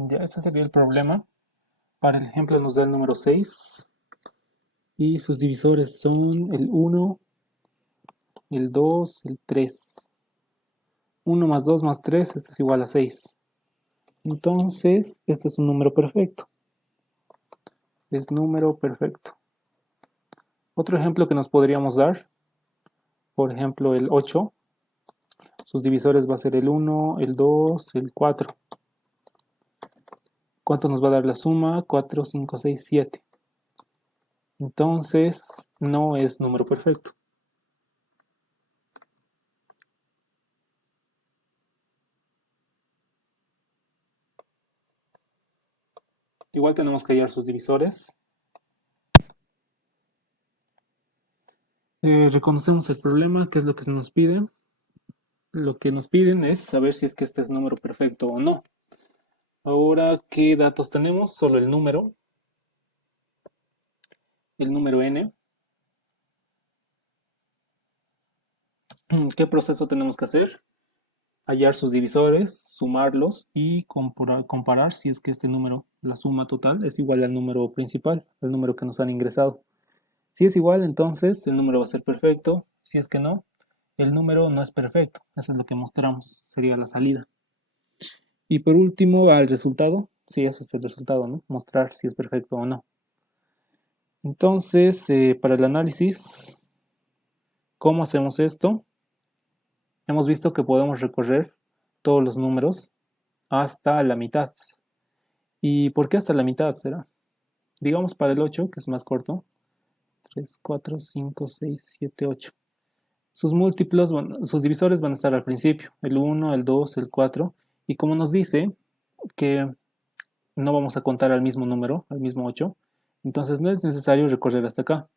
Ya, este sería el problema. Para el ejemplo nos da el número 6 y sus divisores son el 1, el 2, el 3. 1 más 2 más 3, esto es igual a 6. Entonces, este es un número perfecto. Es número perfecto. Otro ejemplo que nos podríamos dar, por ejemplo, el 8. Sus divisores va a ser el 1, el 2, el 4. ¿Cuánto nos va a dar la suma? 4, 5, 6, 7. Entonces, no es número perfecto. Igual tenemos que hallar sus divisores. Reconocemos el problema, qué es lo que se nos pide. Lo que nos piden es saber si es que este es número perfecto o no. Ahora, ¿qué datos tenemos? Solo el número n. ¿Qué proceso tenemos que hacer? Hallar sus divisores, sumarlos y comparar si es que este número, la suma total, es igual al número principal, al número que nos han ingresado. Si es igual, entonces el número va a ser perfecto. Si es que no, el número no es perfecto. Eso es lo que mostramos, sería la salida. Y por último, al resultado. Sí, eso es el resultado, ¿no? Mostrar si es perfecto o no. Entonces, para el análisis, ¿cómo hacemos esto? Hemos visto que podemos recorrer todos los números hasta la mitad. ¿Y por qué hasta la mitad será? Digamos para el 8, que es más corto. 3, 4, 5, 6, 7, 8. Sus múltiplos, sus divisores van a estar al principio, el 1, el 2, el 4. Y como nos dice que no vamos a contar al mismo número, al mismo 8, entonces no es necesario recorrer hasta acá.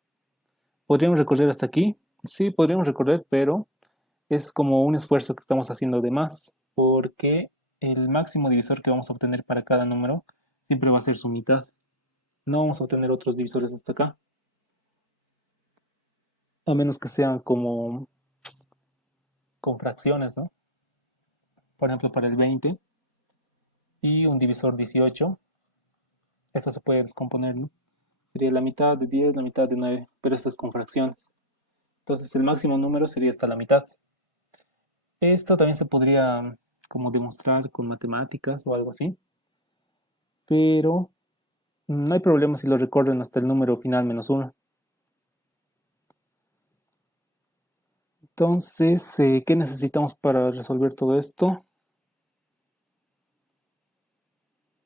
¿Podríamos recorrer hasta aquí? Sí, podríamos recorrer, pero es como un esfuerzo que estamos haciendo de más, porque el máximo divisor que vamos a obtener para cada número siempre va a ser su mitad. No vamos a obtener otros divisores hasta acá, a menos que sean como con fracciones, ¿no? Por ejemplo, para el 20 y un divisor 18, esto se puede descomponer, ¿no? Sería la mitad de 10, la mitad de 9, pero esto es con fracciones. Entonces el máximo número sería hasta la mitad. Esto también se podría como demostrar con matemáticas o algo así, pero no hay problema si lo recorren hasta el número final menos 1. Entonces, ¿qué necesitamos para resolver todo esto?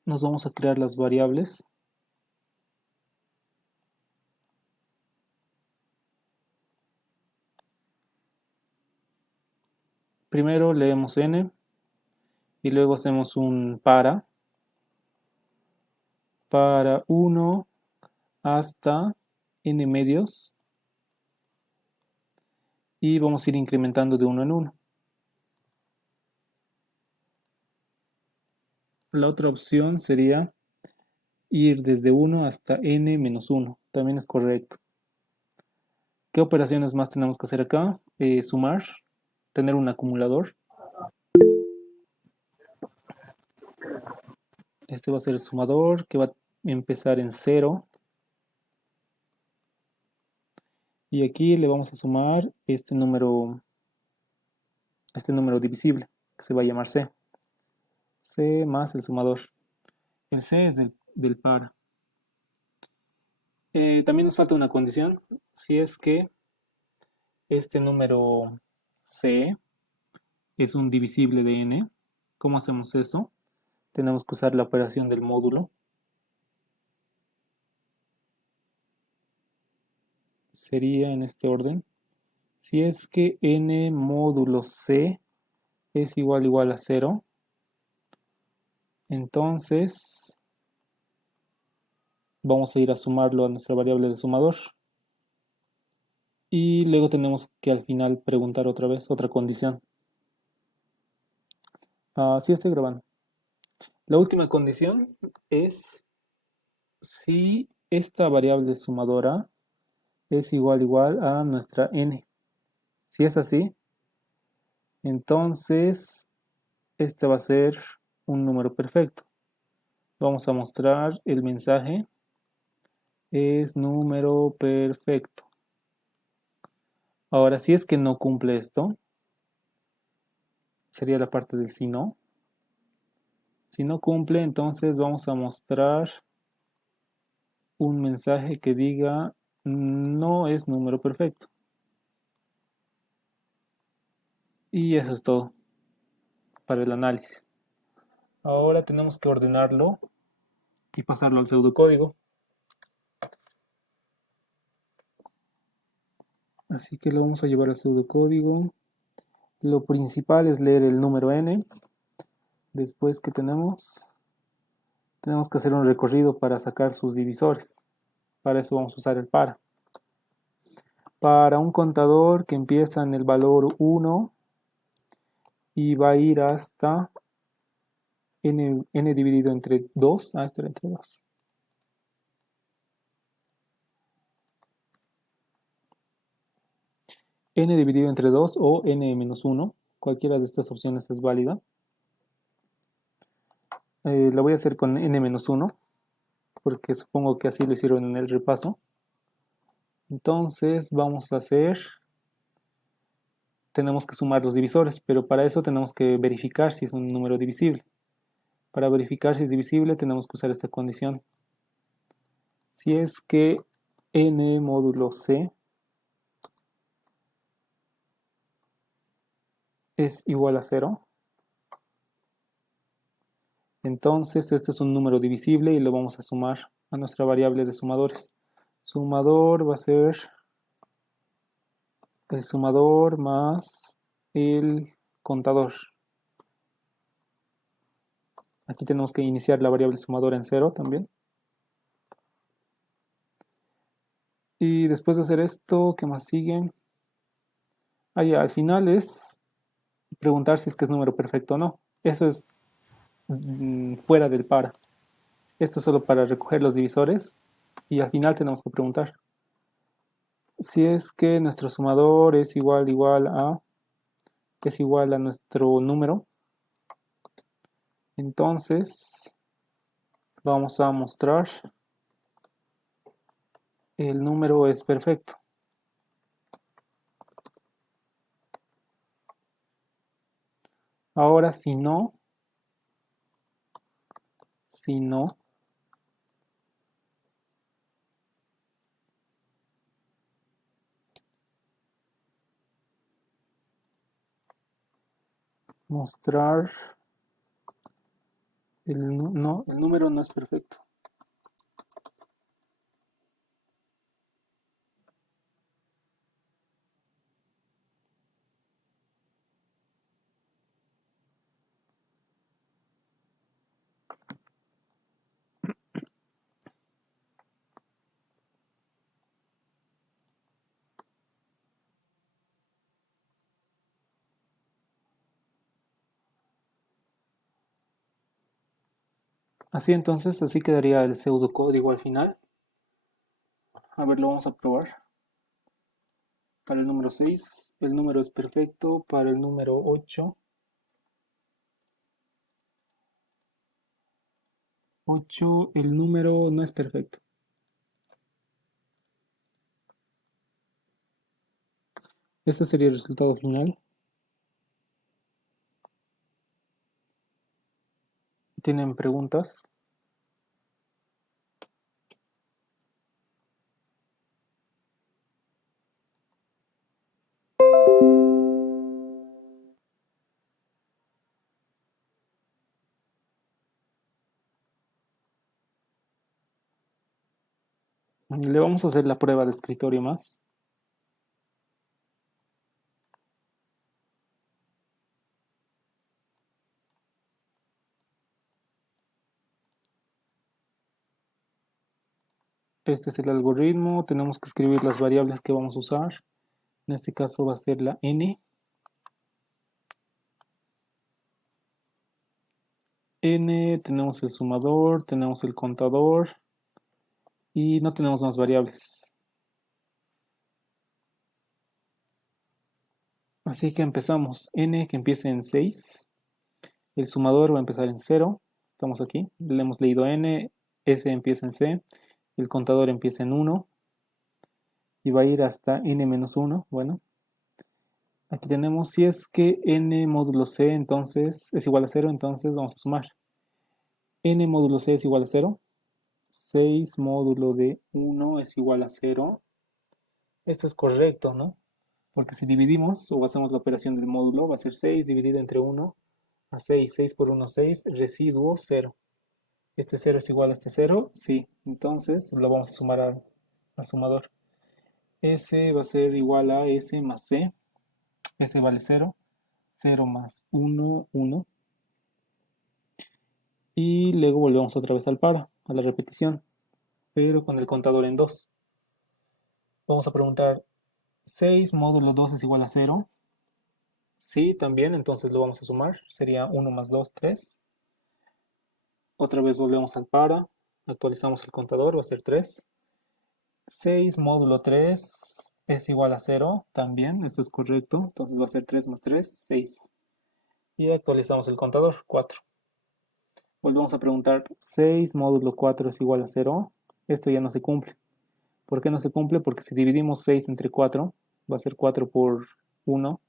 Nos vamos a crear las variables. Primero leemos n y luego hacemos un para 1 hasta n medios y vamos a ir incrementando de 1 en 1. La otra opción sería ir desde 1 hasta n menos 1. También es correcto. ¿Qué operaciones más tenemos que hacer acá? Sumar, tener un acumulador. Este va a ser el sumador que va a empezar en 0. Y aquí le vamos a sumar este número divisible, que se va a llamar C. C más el sumador. El C es del par. También nos falta una condición. Si es que este número C es un divisible de n, ¿cómo hacemos eso? Tenemos que usar la operación del módulo. Sería en este orden. Si es que n módulo C es igual a 0, entonces vamos a ir a sumarlo a nuestra variable de sumador. Y luego tenemos que al final preguntar otra vez, otra condición. Sí estoy grabando. La última condición es si esta variable sumadora es igual a nuestra n. Si es así, entonces este va a ser un número perfecto. Vamos a mostrar el mensaje. Es número perfecto. Ahora, si es que no cumple esto, sería la parte del si no. Si no cumple, entonces vamos a mostrar un mensaje que diga no es número perfecto. Y eso es todo para el análisis. Ahora tenemos que ordenarlo y pasarlo al pseudocódigo. Así que lo vamos a llevar al pseudocódigo. Lo principal es leer el número n. Después que tenemos que hacer un recorrido para sacar sus divisores. Para eso vamos a usar el para. Para un contador que empieza en el valor 1 y va a ir hasta n dividido entre 2. Esto era entre 2. N dividido entre 2 o n menos 1. Cualquiera de estas opciones es válida. La voy a hacer con n menos 1, porque supongo que así lo hicieron en el repaso. Entonces vamos a hacer, tenemos que sumar los divisores, pero para eso tenemos que verificar si es un número divisible. Para verificar si es divisible tenemos que usar esta condición. Si es que n módulo c es igual a 0, entonces este es un número divisible y lo vamos a sumar a nuestra variable de sumadores. Sumador va a ser el sumador más el contador. Aquí tenemos que iniciar la variable sumador en 0 también. Y después de hacer esto, ¿qué más sigue? Ya, al final es preguntar si es que es número perfecto o no. Eso es fuera del para. Esto es solo para recoger los divisores y al final tenemos que preguntar si es que nuestro sumador es igual a nuestro número. Entonces vamos a mostrar el número es perfecto. Ahora si no, mostrar el número no es perfecto. Así entonces, así quedaría el pseudocódigo al final. A ver, lo vamos a probar. Para el número 6, el número es perfecto. Para el número 8, el número no es perfecto. Este sería el resultado final. ¿Tienen preguntas? Le vamos a hacer la prueba de escritorio más. Este es el algoritmo. Tenemos que escribir las variables que vamos a usar. En este caso va a ser la n. Tenemos el sumador, tenemos el contador y no tenemos más variables. Así que empezamos. N que empiece en 6. El sumador va a empezar en 0. Estamos aquí. Le hemos leído n. S empieza en C. El contador empieza en 1. Y va a ir hasta n-1. Bueno. Aquí tenemos, si es que n módulo c entonces es igual a 0, entonces vamos a sumar. N módulo c es igual a 0. 6 módulo de 1 es igual a 0. Esto es correcto, ¿no? Porque si dividimos o hacemos la operación del módulo, va a ser 6 dividido entre 1 a 6. 6 por 1, 6. Residuo 0. ¿Este 0 es igual a este 0? Sí. Entonces lo vamos a sumar al sumador. S va a ser igual a S más C. S vale 0. 0 más 1, 1. Y luego volvemos otra vez al para, a la repetición, pero con el contador en 2. Vamos a preguntar, 6 módulo 2 es igual a 0. Sí, también, entonces lo vamos a sumar. Sería 1 más 2, 3. Otra vez volvemos al para, actualizamos el contador, va a ser 3. 6 módulo 3 es igual a 0, también, esto es correcto. Entonces va a ser 3 más 3, 6. Y actualizamos el contador, 4. Volvemos a preguntar, 6 módulo 4 es igual a 0. Esto ya no se cumple. ¿Por qué no se cumple? Porque si dividimos 6 entre 4, va a ser 4 por 1,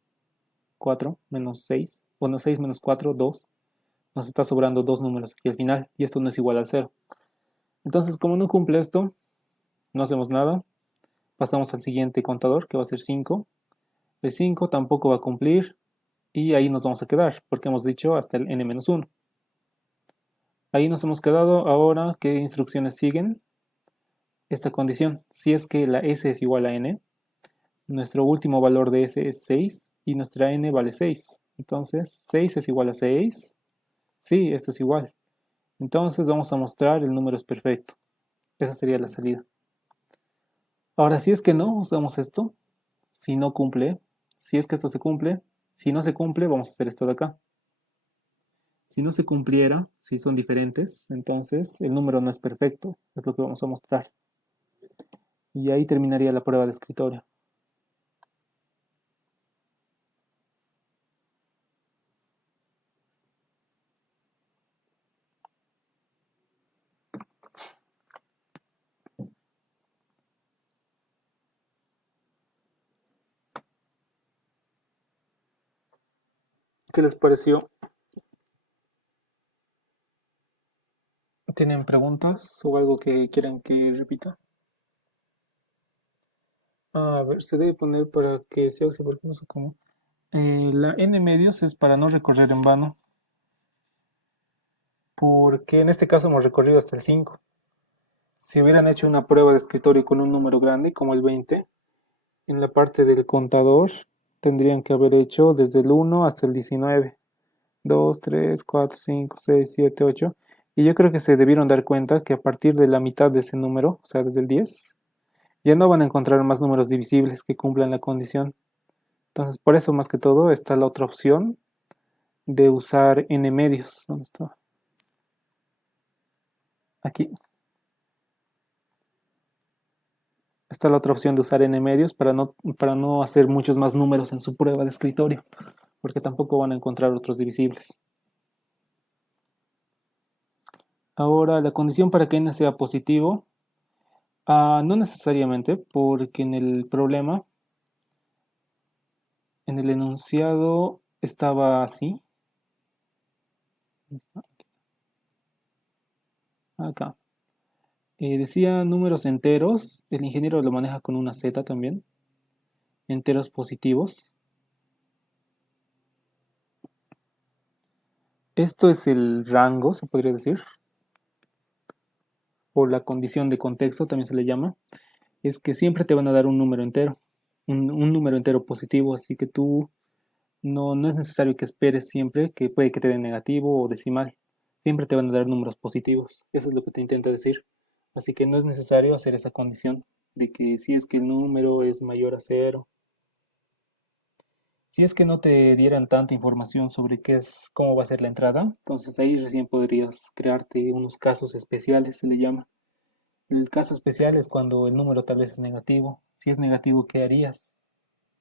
4 menos 6. Bueno, 6 menos 4, 2. Nos está sobrando dos números aquí al final y esto no es igual al 0. Entonces, como no cumple esto, no hacemos nada. Pasamos al siguiente contador, que va a ser 5. El 5 tampoco va a cumplir y ahí nos vamos a quedar, porque hemos dicho hasta el n-1. Ahí nos hemos quedado. Ahora, ¿qué instrucciones siguen? Esta condición, si es que la s es igual a n, nuestro último valor de s es 6 y nuestra n vale 6. Entonces, 6 es igual a 6. Sí, esto es igual. Entonces vamos a mostrar el número es perfecto. Esa sería la salida. Ahora, si es que no, usamos esto. Si no cumple, si es que esto se cumple, si no se cumple, vamos a hacer esto de acá. Si no se cumpliera, si son diferentes, entonces el número no es perfecto. Es lo que vamos a mostrar. Y ahí terminaría la prueba de escritorio. ¿Qué les pareció? ¿Tienen preguntas o algo que quieran que repita? A ver, se debe poner para que se use porque no sé cómo. La n medios es para no recorrer en vano, porque en este caso hemos recorrido hasta el 5. Si hubieran hecho una prueba de escritorio con un número grande, como el 20, en la parte del contador tendrían que haber hecho desde el 1 hasta el 19. 2, 3, 4, 5, 6, 7, 8. Y yo creo que se debieron dar cuenta que a partir de la mitad de ese número, o sea, desde el 10, ya no van a encontrar más números divisibles que cumplan la condición. Entonces, por eso más que todo está la otra opción de usar n medios. ¿Dónde está? Aquí. Está la otra opción de usar n medios para no hacer muchos más números en su prueba de escritorio, porque tampoco van a encontrar otros divisibles. Ahora, la condición para que n sea positivo, no necesariamente, porque en el problema, en el enunciado estaba así. Acá. Decía números enteros, el ingeniero lo maneja con una Z también, enteros positivos. Esto es el rango, se podría decir, o la condición de contexto también se le llama, es que siempre te van a dar un número entero, un número entero positivo, así que tú no es necesario que esperes siempre que puede que te den negativo o decimal, siempre te van a dar números positivos, eso es lo que te intenta decir, así que no es necesario hacer esa condición de que si es que el número es mayor a cero. Si es que no te dieran tanta información sobre cómo va a ser la entrada, entonces ahí recién podrías crearte unos casos especiales, se le llama. El caso especial es cuando el número tal vez es negativo. Si es negativo, ¿qué harías?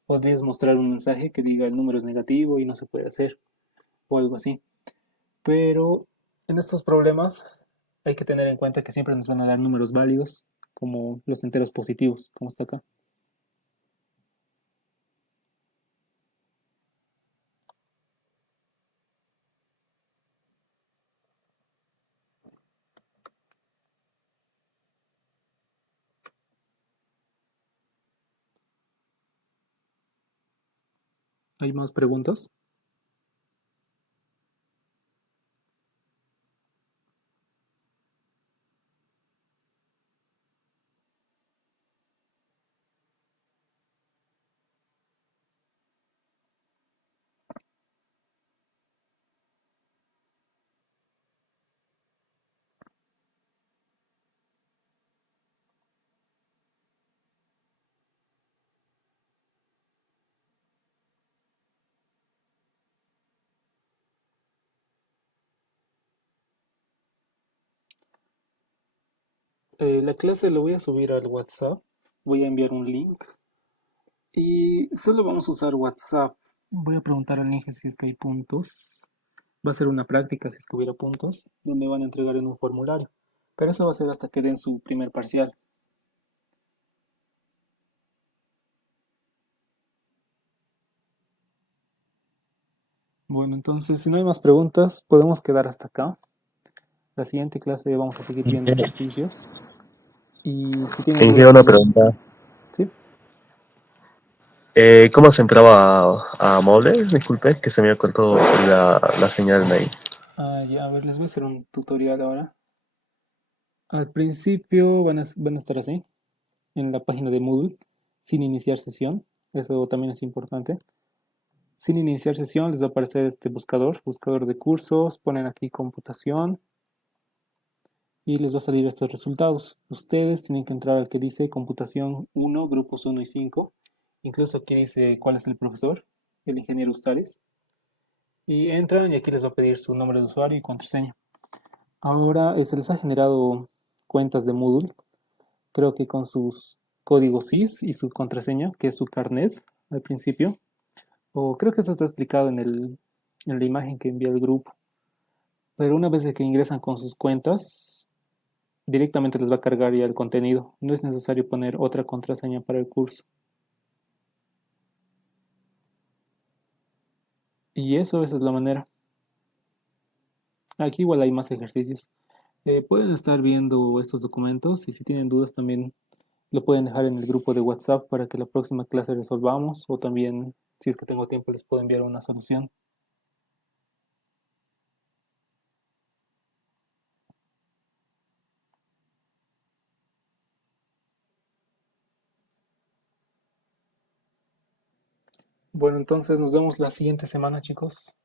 Podrías mostrar un mensaje que diga el número es negativo y no se puede hacer, o algo así. Pero en estos problemas hay que tener en cuenta que siempre nos van a dar números válidos, como los enteros positivos, como está acá. ¿Hay más preguntas? La clase la voy a subir al WhatsApp. Voy a enviar un link. Y solo vamos a usar WhatsApp. Voy a preguntar al Inge si es que hay puntos. Va a ser una práctica si es que hubiera puntos, donde van a entregar en un formulario. Pero eso va a ser hasta que den su primer parcial. Bueno, entonces, si no hay más preguntas, podemos quedar hasta acá. La siguiente clase vamos a seguir viendo Inge, ejercicios. Y si tienen Inge, dudas una también. pregunta. ¿Sí? ¿Cómo se entraba a Mole? Disculpe, que se me ha cortado la señal de ahí. Ya, a ver, les voy a hacer un tutorial ahora. Al principio van a estar así, en la página de Moodle, sin iniciar sesión. Eso también es importante. Sin iniciar sesión les va a aparecer este buscador de cursos. Ponen aquí computación y les va a salir estos resultados. Ustedes tienen que entrar al que dice computación 1, grupos 1 y 5. Incluso aquí dice cuál es el profesor, el ingeniero Ustares. Y entran y aquí les va a pedir su nombre de usuario y contraseña. Ahora se les ha generado cuentas de Moodle, creo que con sus códigos SIS y su contraseña, que es su carnet al principio. O creo que eso está explicado en la imagen que envía el grupo. Pero una vez que ingresan con sus cuentas, directamente les va a cargar ya el contenido. No es necesario poner otra contraseña para el curso. Y esa es la manera. Aquí igual hay más ejercicios. Pueden estar viendo estos documentos y si tienen dudas también lo pueden dejar en el grupo de WhatsApp para que la próxima clase resolvamos o también si es que tengo tiempo les puedo enviar una solución. Bueno, entonces nos vemos la siguiente semana, chicos.